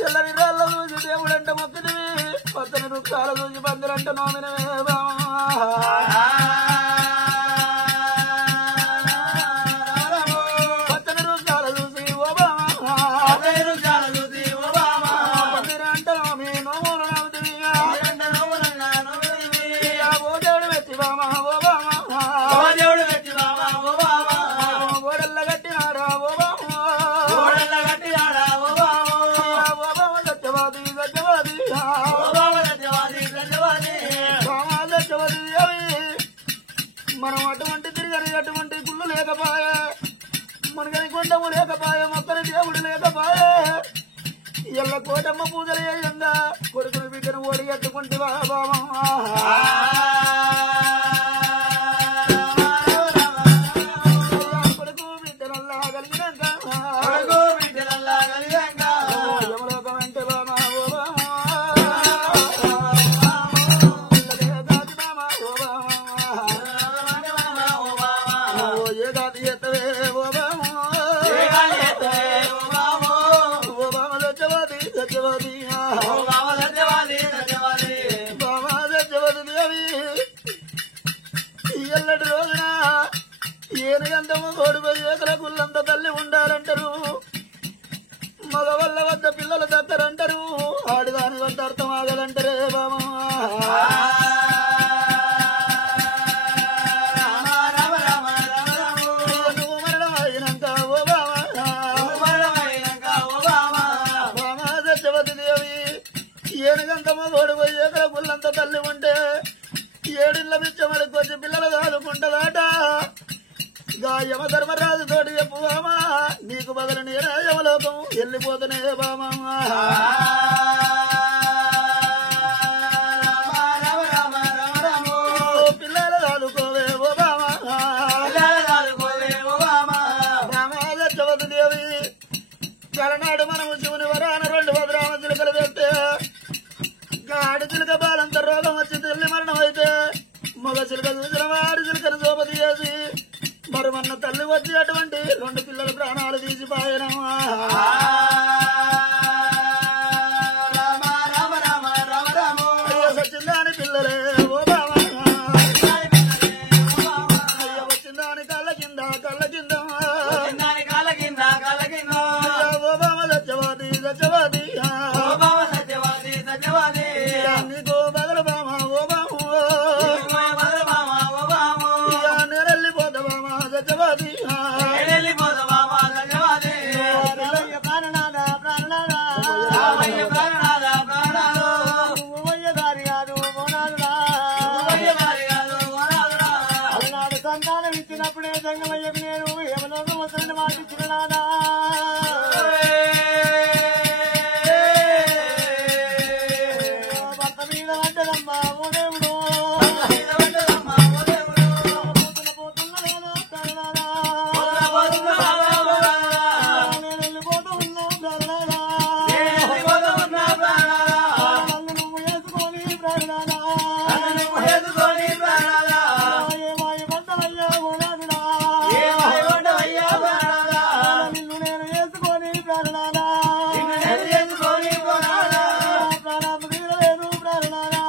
తెల్లని రాళ్ళ చూసి దేవుడంట మొక్కినవి పచ్చని రుక్షాల చూసి పందిరంట నోమినవే పచ్చని రుక్షాల చూసి ఓ బామా పందిరంట నోమి నోములు నవ్వుతుంది ఓ దేవుడు వెచ్చి బామా ఓ బామా ఓడల్ల కట్టినారా ఓ బామా సత్యవాది మనం అటువంటి తిరిగని అటువంటి గుళ్ళు లేకపోయే మనకని కొండము లేకపోయే మొక్కని దేవుడు లేకపోయే ఎల్ల కోటమ్మ పూజలు చేయంగా కొడుకుని బిడ్డను ఓడి ఎత్తుకుంటే బాబా కొడుకు బిడ్డనల్లా కలిగినాక యమలోకం అంటే బామా ఓ ఏదాది ఎత్తవే ఓ బామా సత్యవతి బామా సత్యవతి దేవి ఎల్లటి రోజున ఏనుగంతము కోడిపోయి ఏకల కుల్లంత తల్లి ఉండాలంటారు మగవల్ల వద్ద పిల్లల దక్కరంటారు ఆడిదాని వద్ద అర్థం ఆగదంటారే బామా నువ్వు మరణం అయినాక ఓ బామా బామా సత్యవతి దేవి ఏనుగంతము కోడిపోయి ఏకల కుల్లంత తల్లి ఉంటే ఏడిళ్ళ బిచ్చమడికి వచ్చి పిల్లలు కాదుకుంటదాట యమ ధర్మరాజు తోటి చెప్పు బామా నీకు బదులు నేనే యమలోకం వెళ్ళిపోతనే బామా పిల్లలు కాదుకోవే ఓ బామా బామా సత్యవతి దేవి కలనాడు మనము శివుని వరాన 2 భద్రామ చిలుకలు పెడితే ఆడి చిలుక బాలంత రోగం వచ్చి తల్లి మరణం అయితే మగ చిలుక చూసిన వాడి చిలుకను సోపతి చేసి మరుమన్న తల్లి వచ్చి అటువంటి 2 పిల్లల ప్రాణాలు తీసిపాయనమా వచ్చిందాని పిల్లలే ఓ బామా వచ్చిందాని కళ్ళ కింద ఓ బామా సత్యవాది నీకు బదులు బామా ఓ బామా నేనెళ్ళిపోతా బామా సత్యవాది సంతానం ఇచ్చినప్పుడే జంగమయ్యకు నేను ఏమలోకం వస్తుందని మాటిచ్చినానా భర్త మీద పడ్డదమ్మా ఓ దేవుడు పోతున్నా నేను వెళ్ళిపోతూ ఉన్నా నన్ను నువ్వు వేసుకొని ప్రాణానా నిన్ను నేను వేసుకొని ప్రాణానా ప్రాణాలు తీరలేదు ప్రాణానా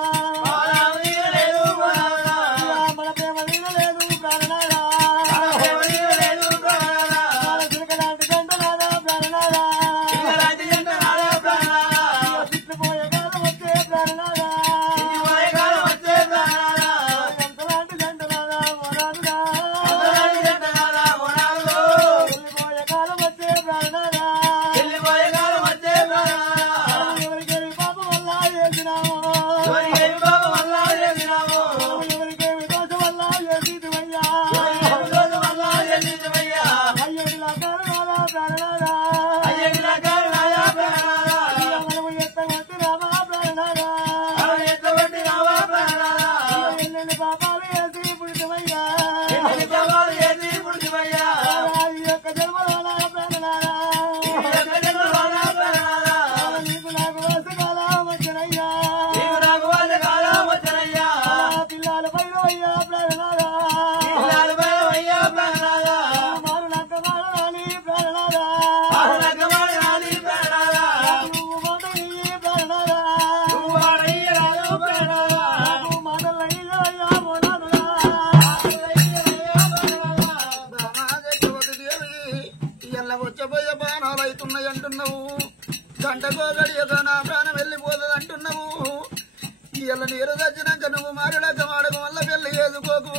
ఇలా నీరు తెచ్చినాక నువ్వు మారులక మాడకు వల్ల పెళ్లి చేసుకోకు.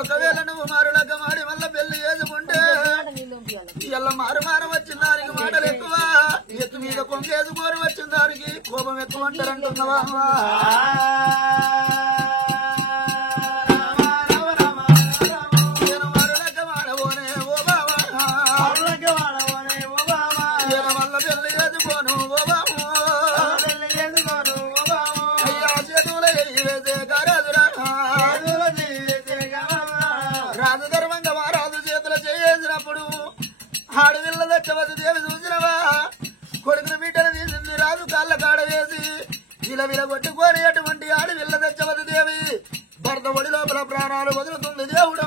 ఒకవేళ నువ్వు మారులక మాడి వల్ల పెళ్లి చేసుకుంటే ఇలా మారు వచ్చిన దానికి మాటలు ఎక్కువ, ఎత్తు మీద కొంగేసుకోరు వచ్చిన దానికి కోపం ఎక్కువ అంటారంటున్నావా? ఆడవిల్ల దచ్చవతి దేవి చూసినవా? కొడుకుని బిడ్డలు తీసింది రాజు కాళ్ళ కాడ వేసి విలవిల కొట్టుకొని అటువంటి ఆడవిల్ల దచ్చవతి దేవి భర్త ఒడి లోపల ప్రాణాలు వదులుతుంది దేవుడు.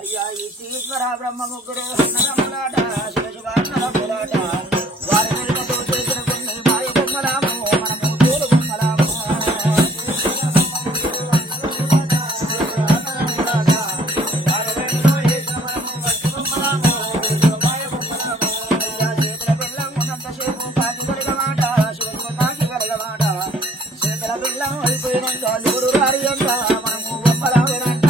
అయ్యా ఈశ్వర బ్రహ్మ ముగ్గురు నరములాట శివశివాట వారి వెనుకతో చేసిన కొన్ని మాయ బొమ్మలాము మనము తోలు బొమ్మలాము. చేతుల బెల్లం ఉన్నంతసేపు కాకి కలగమాట, శివశివ కాకి కలగమాట. చేతుల బెల్లం అయిపోయినంత ఎవరు రారి అంట మనము బొమ్మలామేనంట.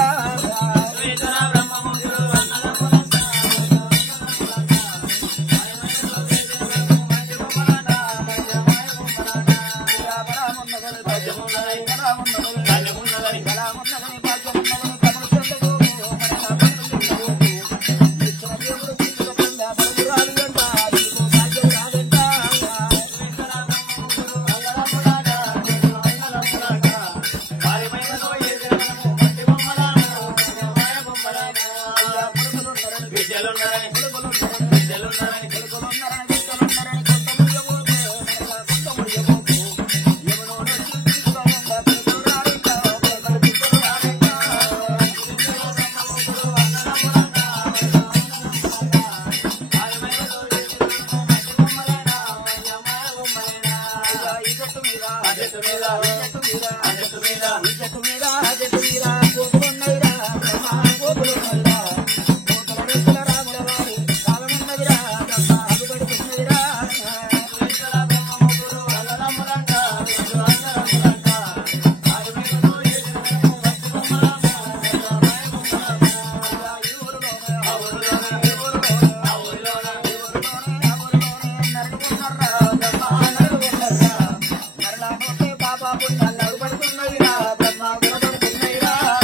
బ్రహ్మ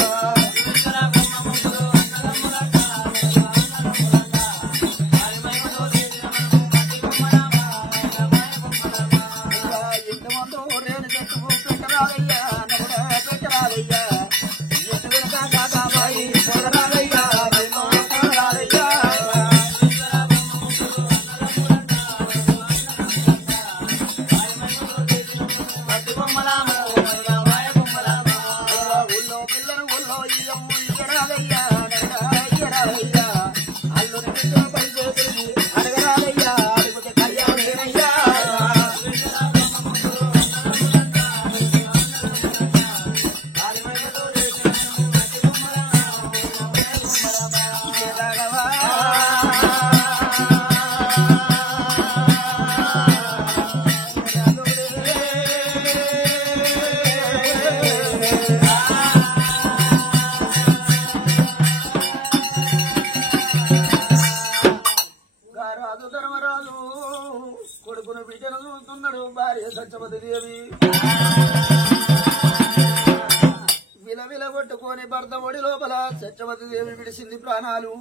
విలవిల కొట్టుకొని భర్త ఒడి లోపల సత్యవతి దేవి విడిసింది ప్రాణాలు.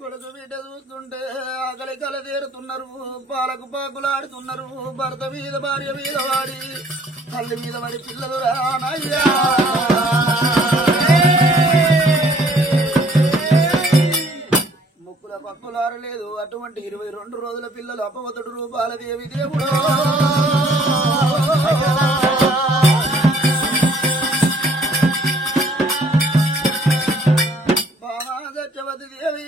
కొడుకు బిడ్డ చూస్తుంటే ఆకలి కల తీరుతున్నారు, పాలకు పాకులాడుతున్నారు. భర్త మీద భార్య మీద వాడి తల్లి మీద వాడి పిల్లలు రానయ్యా. ముక్కుల పక్కులారు లేదు అటువంటి 22 రోజుల పిల్లలు అపవతుడు రూపాల దేవి దేవుడు. సత్యవతి దేవి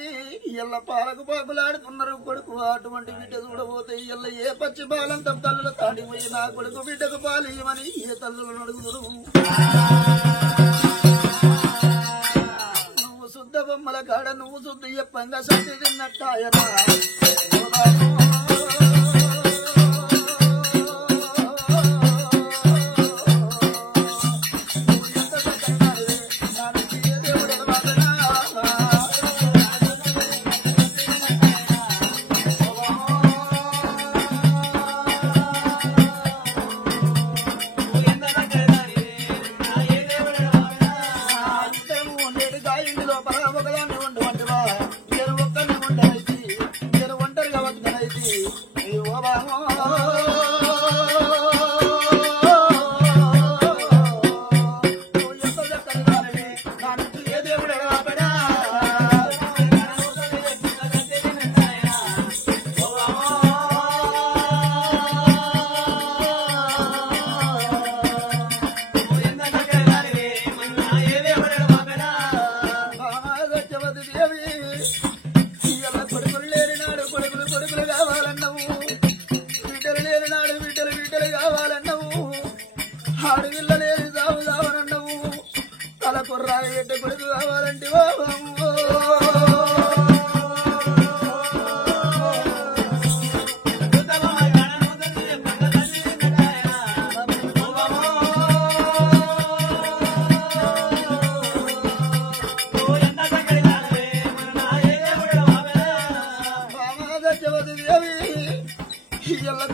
ఎల్ల పాలకు పాకులాడుతున్నారు. కొడుకు అటువంటి బిడ్డ చూడబోతే ఎల్ల ఏ పచ్చి బాలంత తల్లుల తాడిపోయి నా కొడుకు బిడ్డకు పాలు ఇవ్వమని ఏ తల్లులను అడుగుతురు. నువ్వు శుద్ధ బొమ్మల కాడ నువ్వు శుద్ధ ఎప్పంగా సత్తి తిన్నట్టాయనా.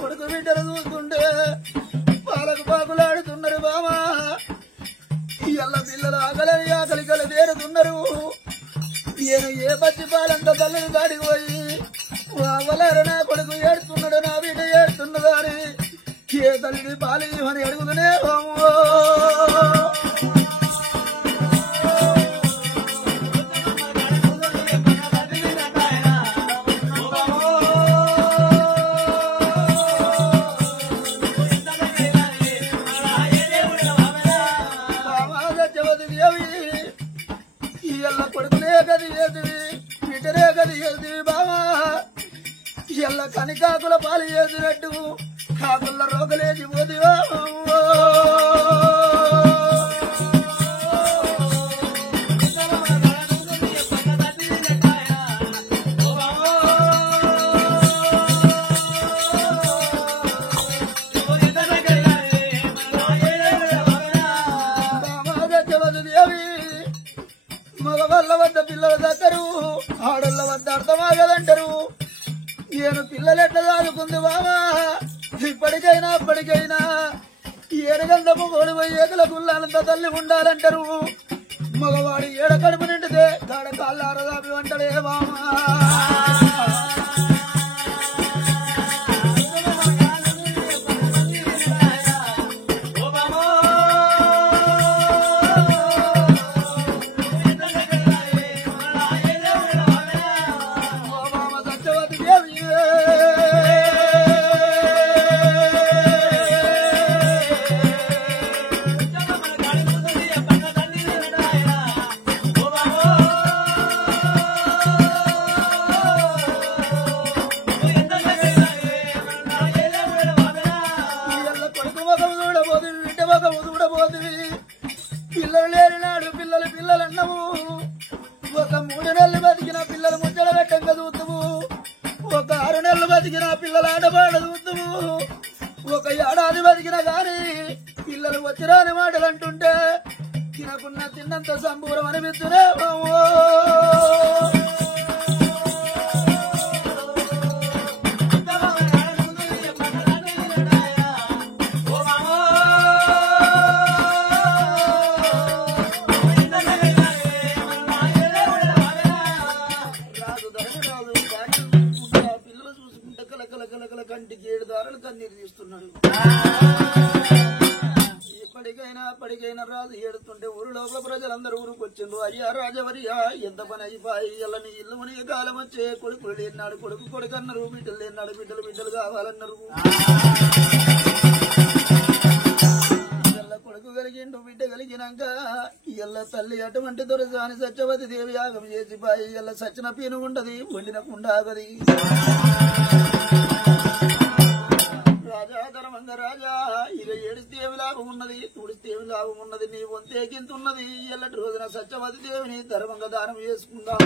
కొడుకు బిడ్డలు చూస్తుంటే పాలకు పాకులాడుతున్నారు బామా. ఇళ్ళ పిల్లలు ఆకలి ఆకలి కల తీరుతున్నారు. ఈయన ఏ పచ్చి పాలంత తల్లిని దాడికి పోయి అవ్వలేరు నా కొడుకు ఏడుతున్నాడు, నా బిడ్డ ఏడుతున్నదా అని ఏ తల్లిని పాలు అని అడుగుతూనే కొడుకునే గది ఏదివి బిడ్డనే గది ఏదివి బావా. ఎల్ల కని కాకుల పాలు చేసినట్టు కాకుల రోగలేసి పోదివా. మగవాళ్ళ వద్ద పిల్లల దగ్గరు ఆడోళ్ళ వద్ద అర్థమాగదంటారు. ఈయన పిల్లలు ఎట్లా దాదుకుంది బావా. ఇప్పటికైనా అప్పటికైనా ఏడగందము ఓడిపోయి ఏకల గుళ్ళంత తల్లి ఉండాలంటారు. మగవాడు ఏడ కడుపు నిండితే దాడ కాళ్ళారదాపి అంటాడే బామా. పిల్లలు లేని నాడు పిల్లలు పిల్లలన్నము. ఒక 3 నెలలు బతికిన పిల్లలు ముచ్చట పెట్టంగా చూద్దాము. ఒక 6 నెలలు బతికిన పిల్లలు ఆడపాడ చూద్దాము. ఒక ఏడాది బతికిన గాని పిల్లలు వచ్చిరాని మాటలు అంటుంటే తినకున్న తిన్నంత సంబూరం అనిపిస్తున్నా. కొడుకుల కంటికి 7 దారులు కన్నీరు తీస్తున్నాడు. ఇప్పటికైనా రాజు ఏడుతుంటే ఊరు లోపల ప్రజలందరూ ఊరుకొచ్చిండ్రు. అయ్యా రాజవరియా ఎంత పని అయిపోయి ఇలా నీ ఇల్లు మునిగి కాలం వచ్చే కొడుకులు లేనాడు కొడుకు అన్నారు, బిడ్డలు లేనాడు బిడ్డలు కావాలన్నారు. కొడుకు కలిగిండు బిడ్డ కలిగినాక ఇళ్ళ తల్లి అటువంటి దొరసాని సత్యవతి దేవి యాగం చేసి పాయి ఇళ్ళ సచ్చిన పీను ఉండదు వండిన కుండాగది. రాజా ధర్మంగ రాజా ఇక ఏడిస్తే ఏమి లాభం ఉన్నది, తుడిస్తే ఏమి లాభం ఉన్నది, నీ వంతేకింతున్నది. ఎల్లటి రోజున సత్యవతి దేవిని ధర్మంగా దానం చేసుకుందాం.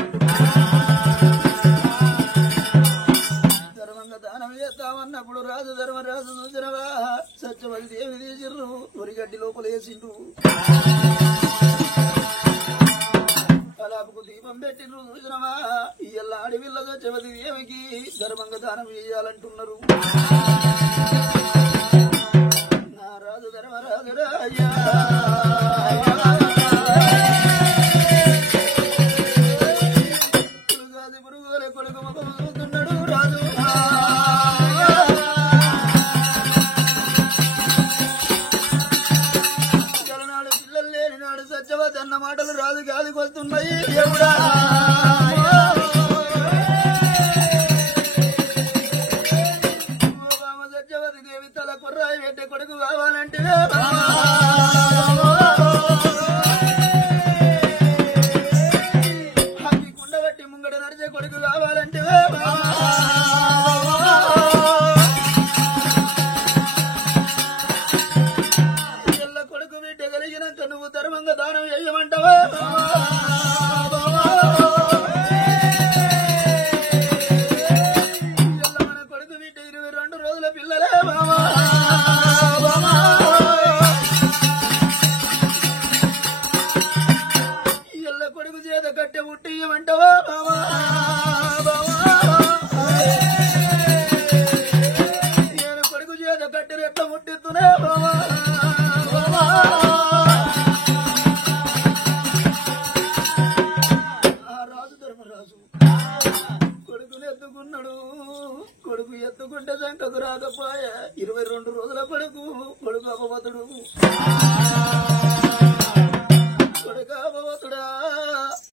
ధర్మంగా దానం చేస్తామన్నప్పుడు రాజు ధర్మరాజు చూసినవా సత్యవతి దేవి తీసిర్రు ఒరిగడ్డి లోపల వేసిండ్రు. కలాపుకు దీపం పెట్టిండ్రు చూసినవా ఇయ్యల్ల అడవిల్ల సత్యవతి దేవికి ధర్మంగా దానం చేయాలంటున్నారు. నా రాజు ధర్మరాజు రాయ్యా పురుగోలే కొడుకు ముఖం చూస్తున్నాడు రాజు. నాడు పిల్లలు లేని నాడు సత్యవతి అన్న మాటలు రాజు గాలికి వస్తున్నాయి. దేవుడా సత్యవతి దేవి తల కుర్రాయి పెట్టే కొడుకు కావాలంటే అగ్గి కుండబట్టి ముంగడ నడిచే కొడుకు కావాలంటే ఎల్ల కొడుకు బిడ్డ కలిగినాక నువ్వు ధర్మంగా దానం చేయమంటావా? మన కొడుకు బిడ్డ 22 రోజుల పిల్లలే బాబా. ఎల్ల కొడుకు చేత కట్టె ఉట్టియమంటావా బాబా? నేను కొడుకు చేత కట్టె ఎట్లా ముట్టిస్తున్నా బాబా? రాజు ధర్మరాజు కొడుకుని ఎత్తుకున్నాడు. కొడుకు ఎత్తుకుంటే సంకకు రాకపోయా 22 రోజుల కొడుకు అపవతుడు కొడుకు అపవతుడా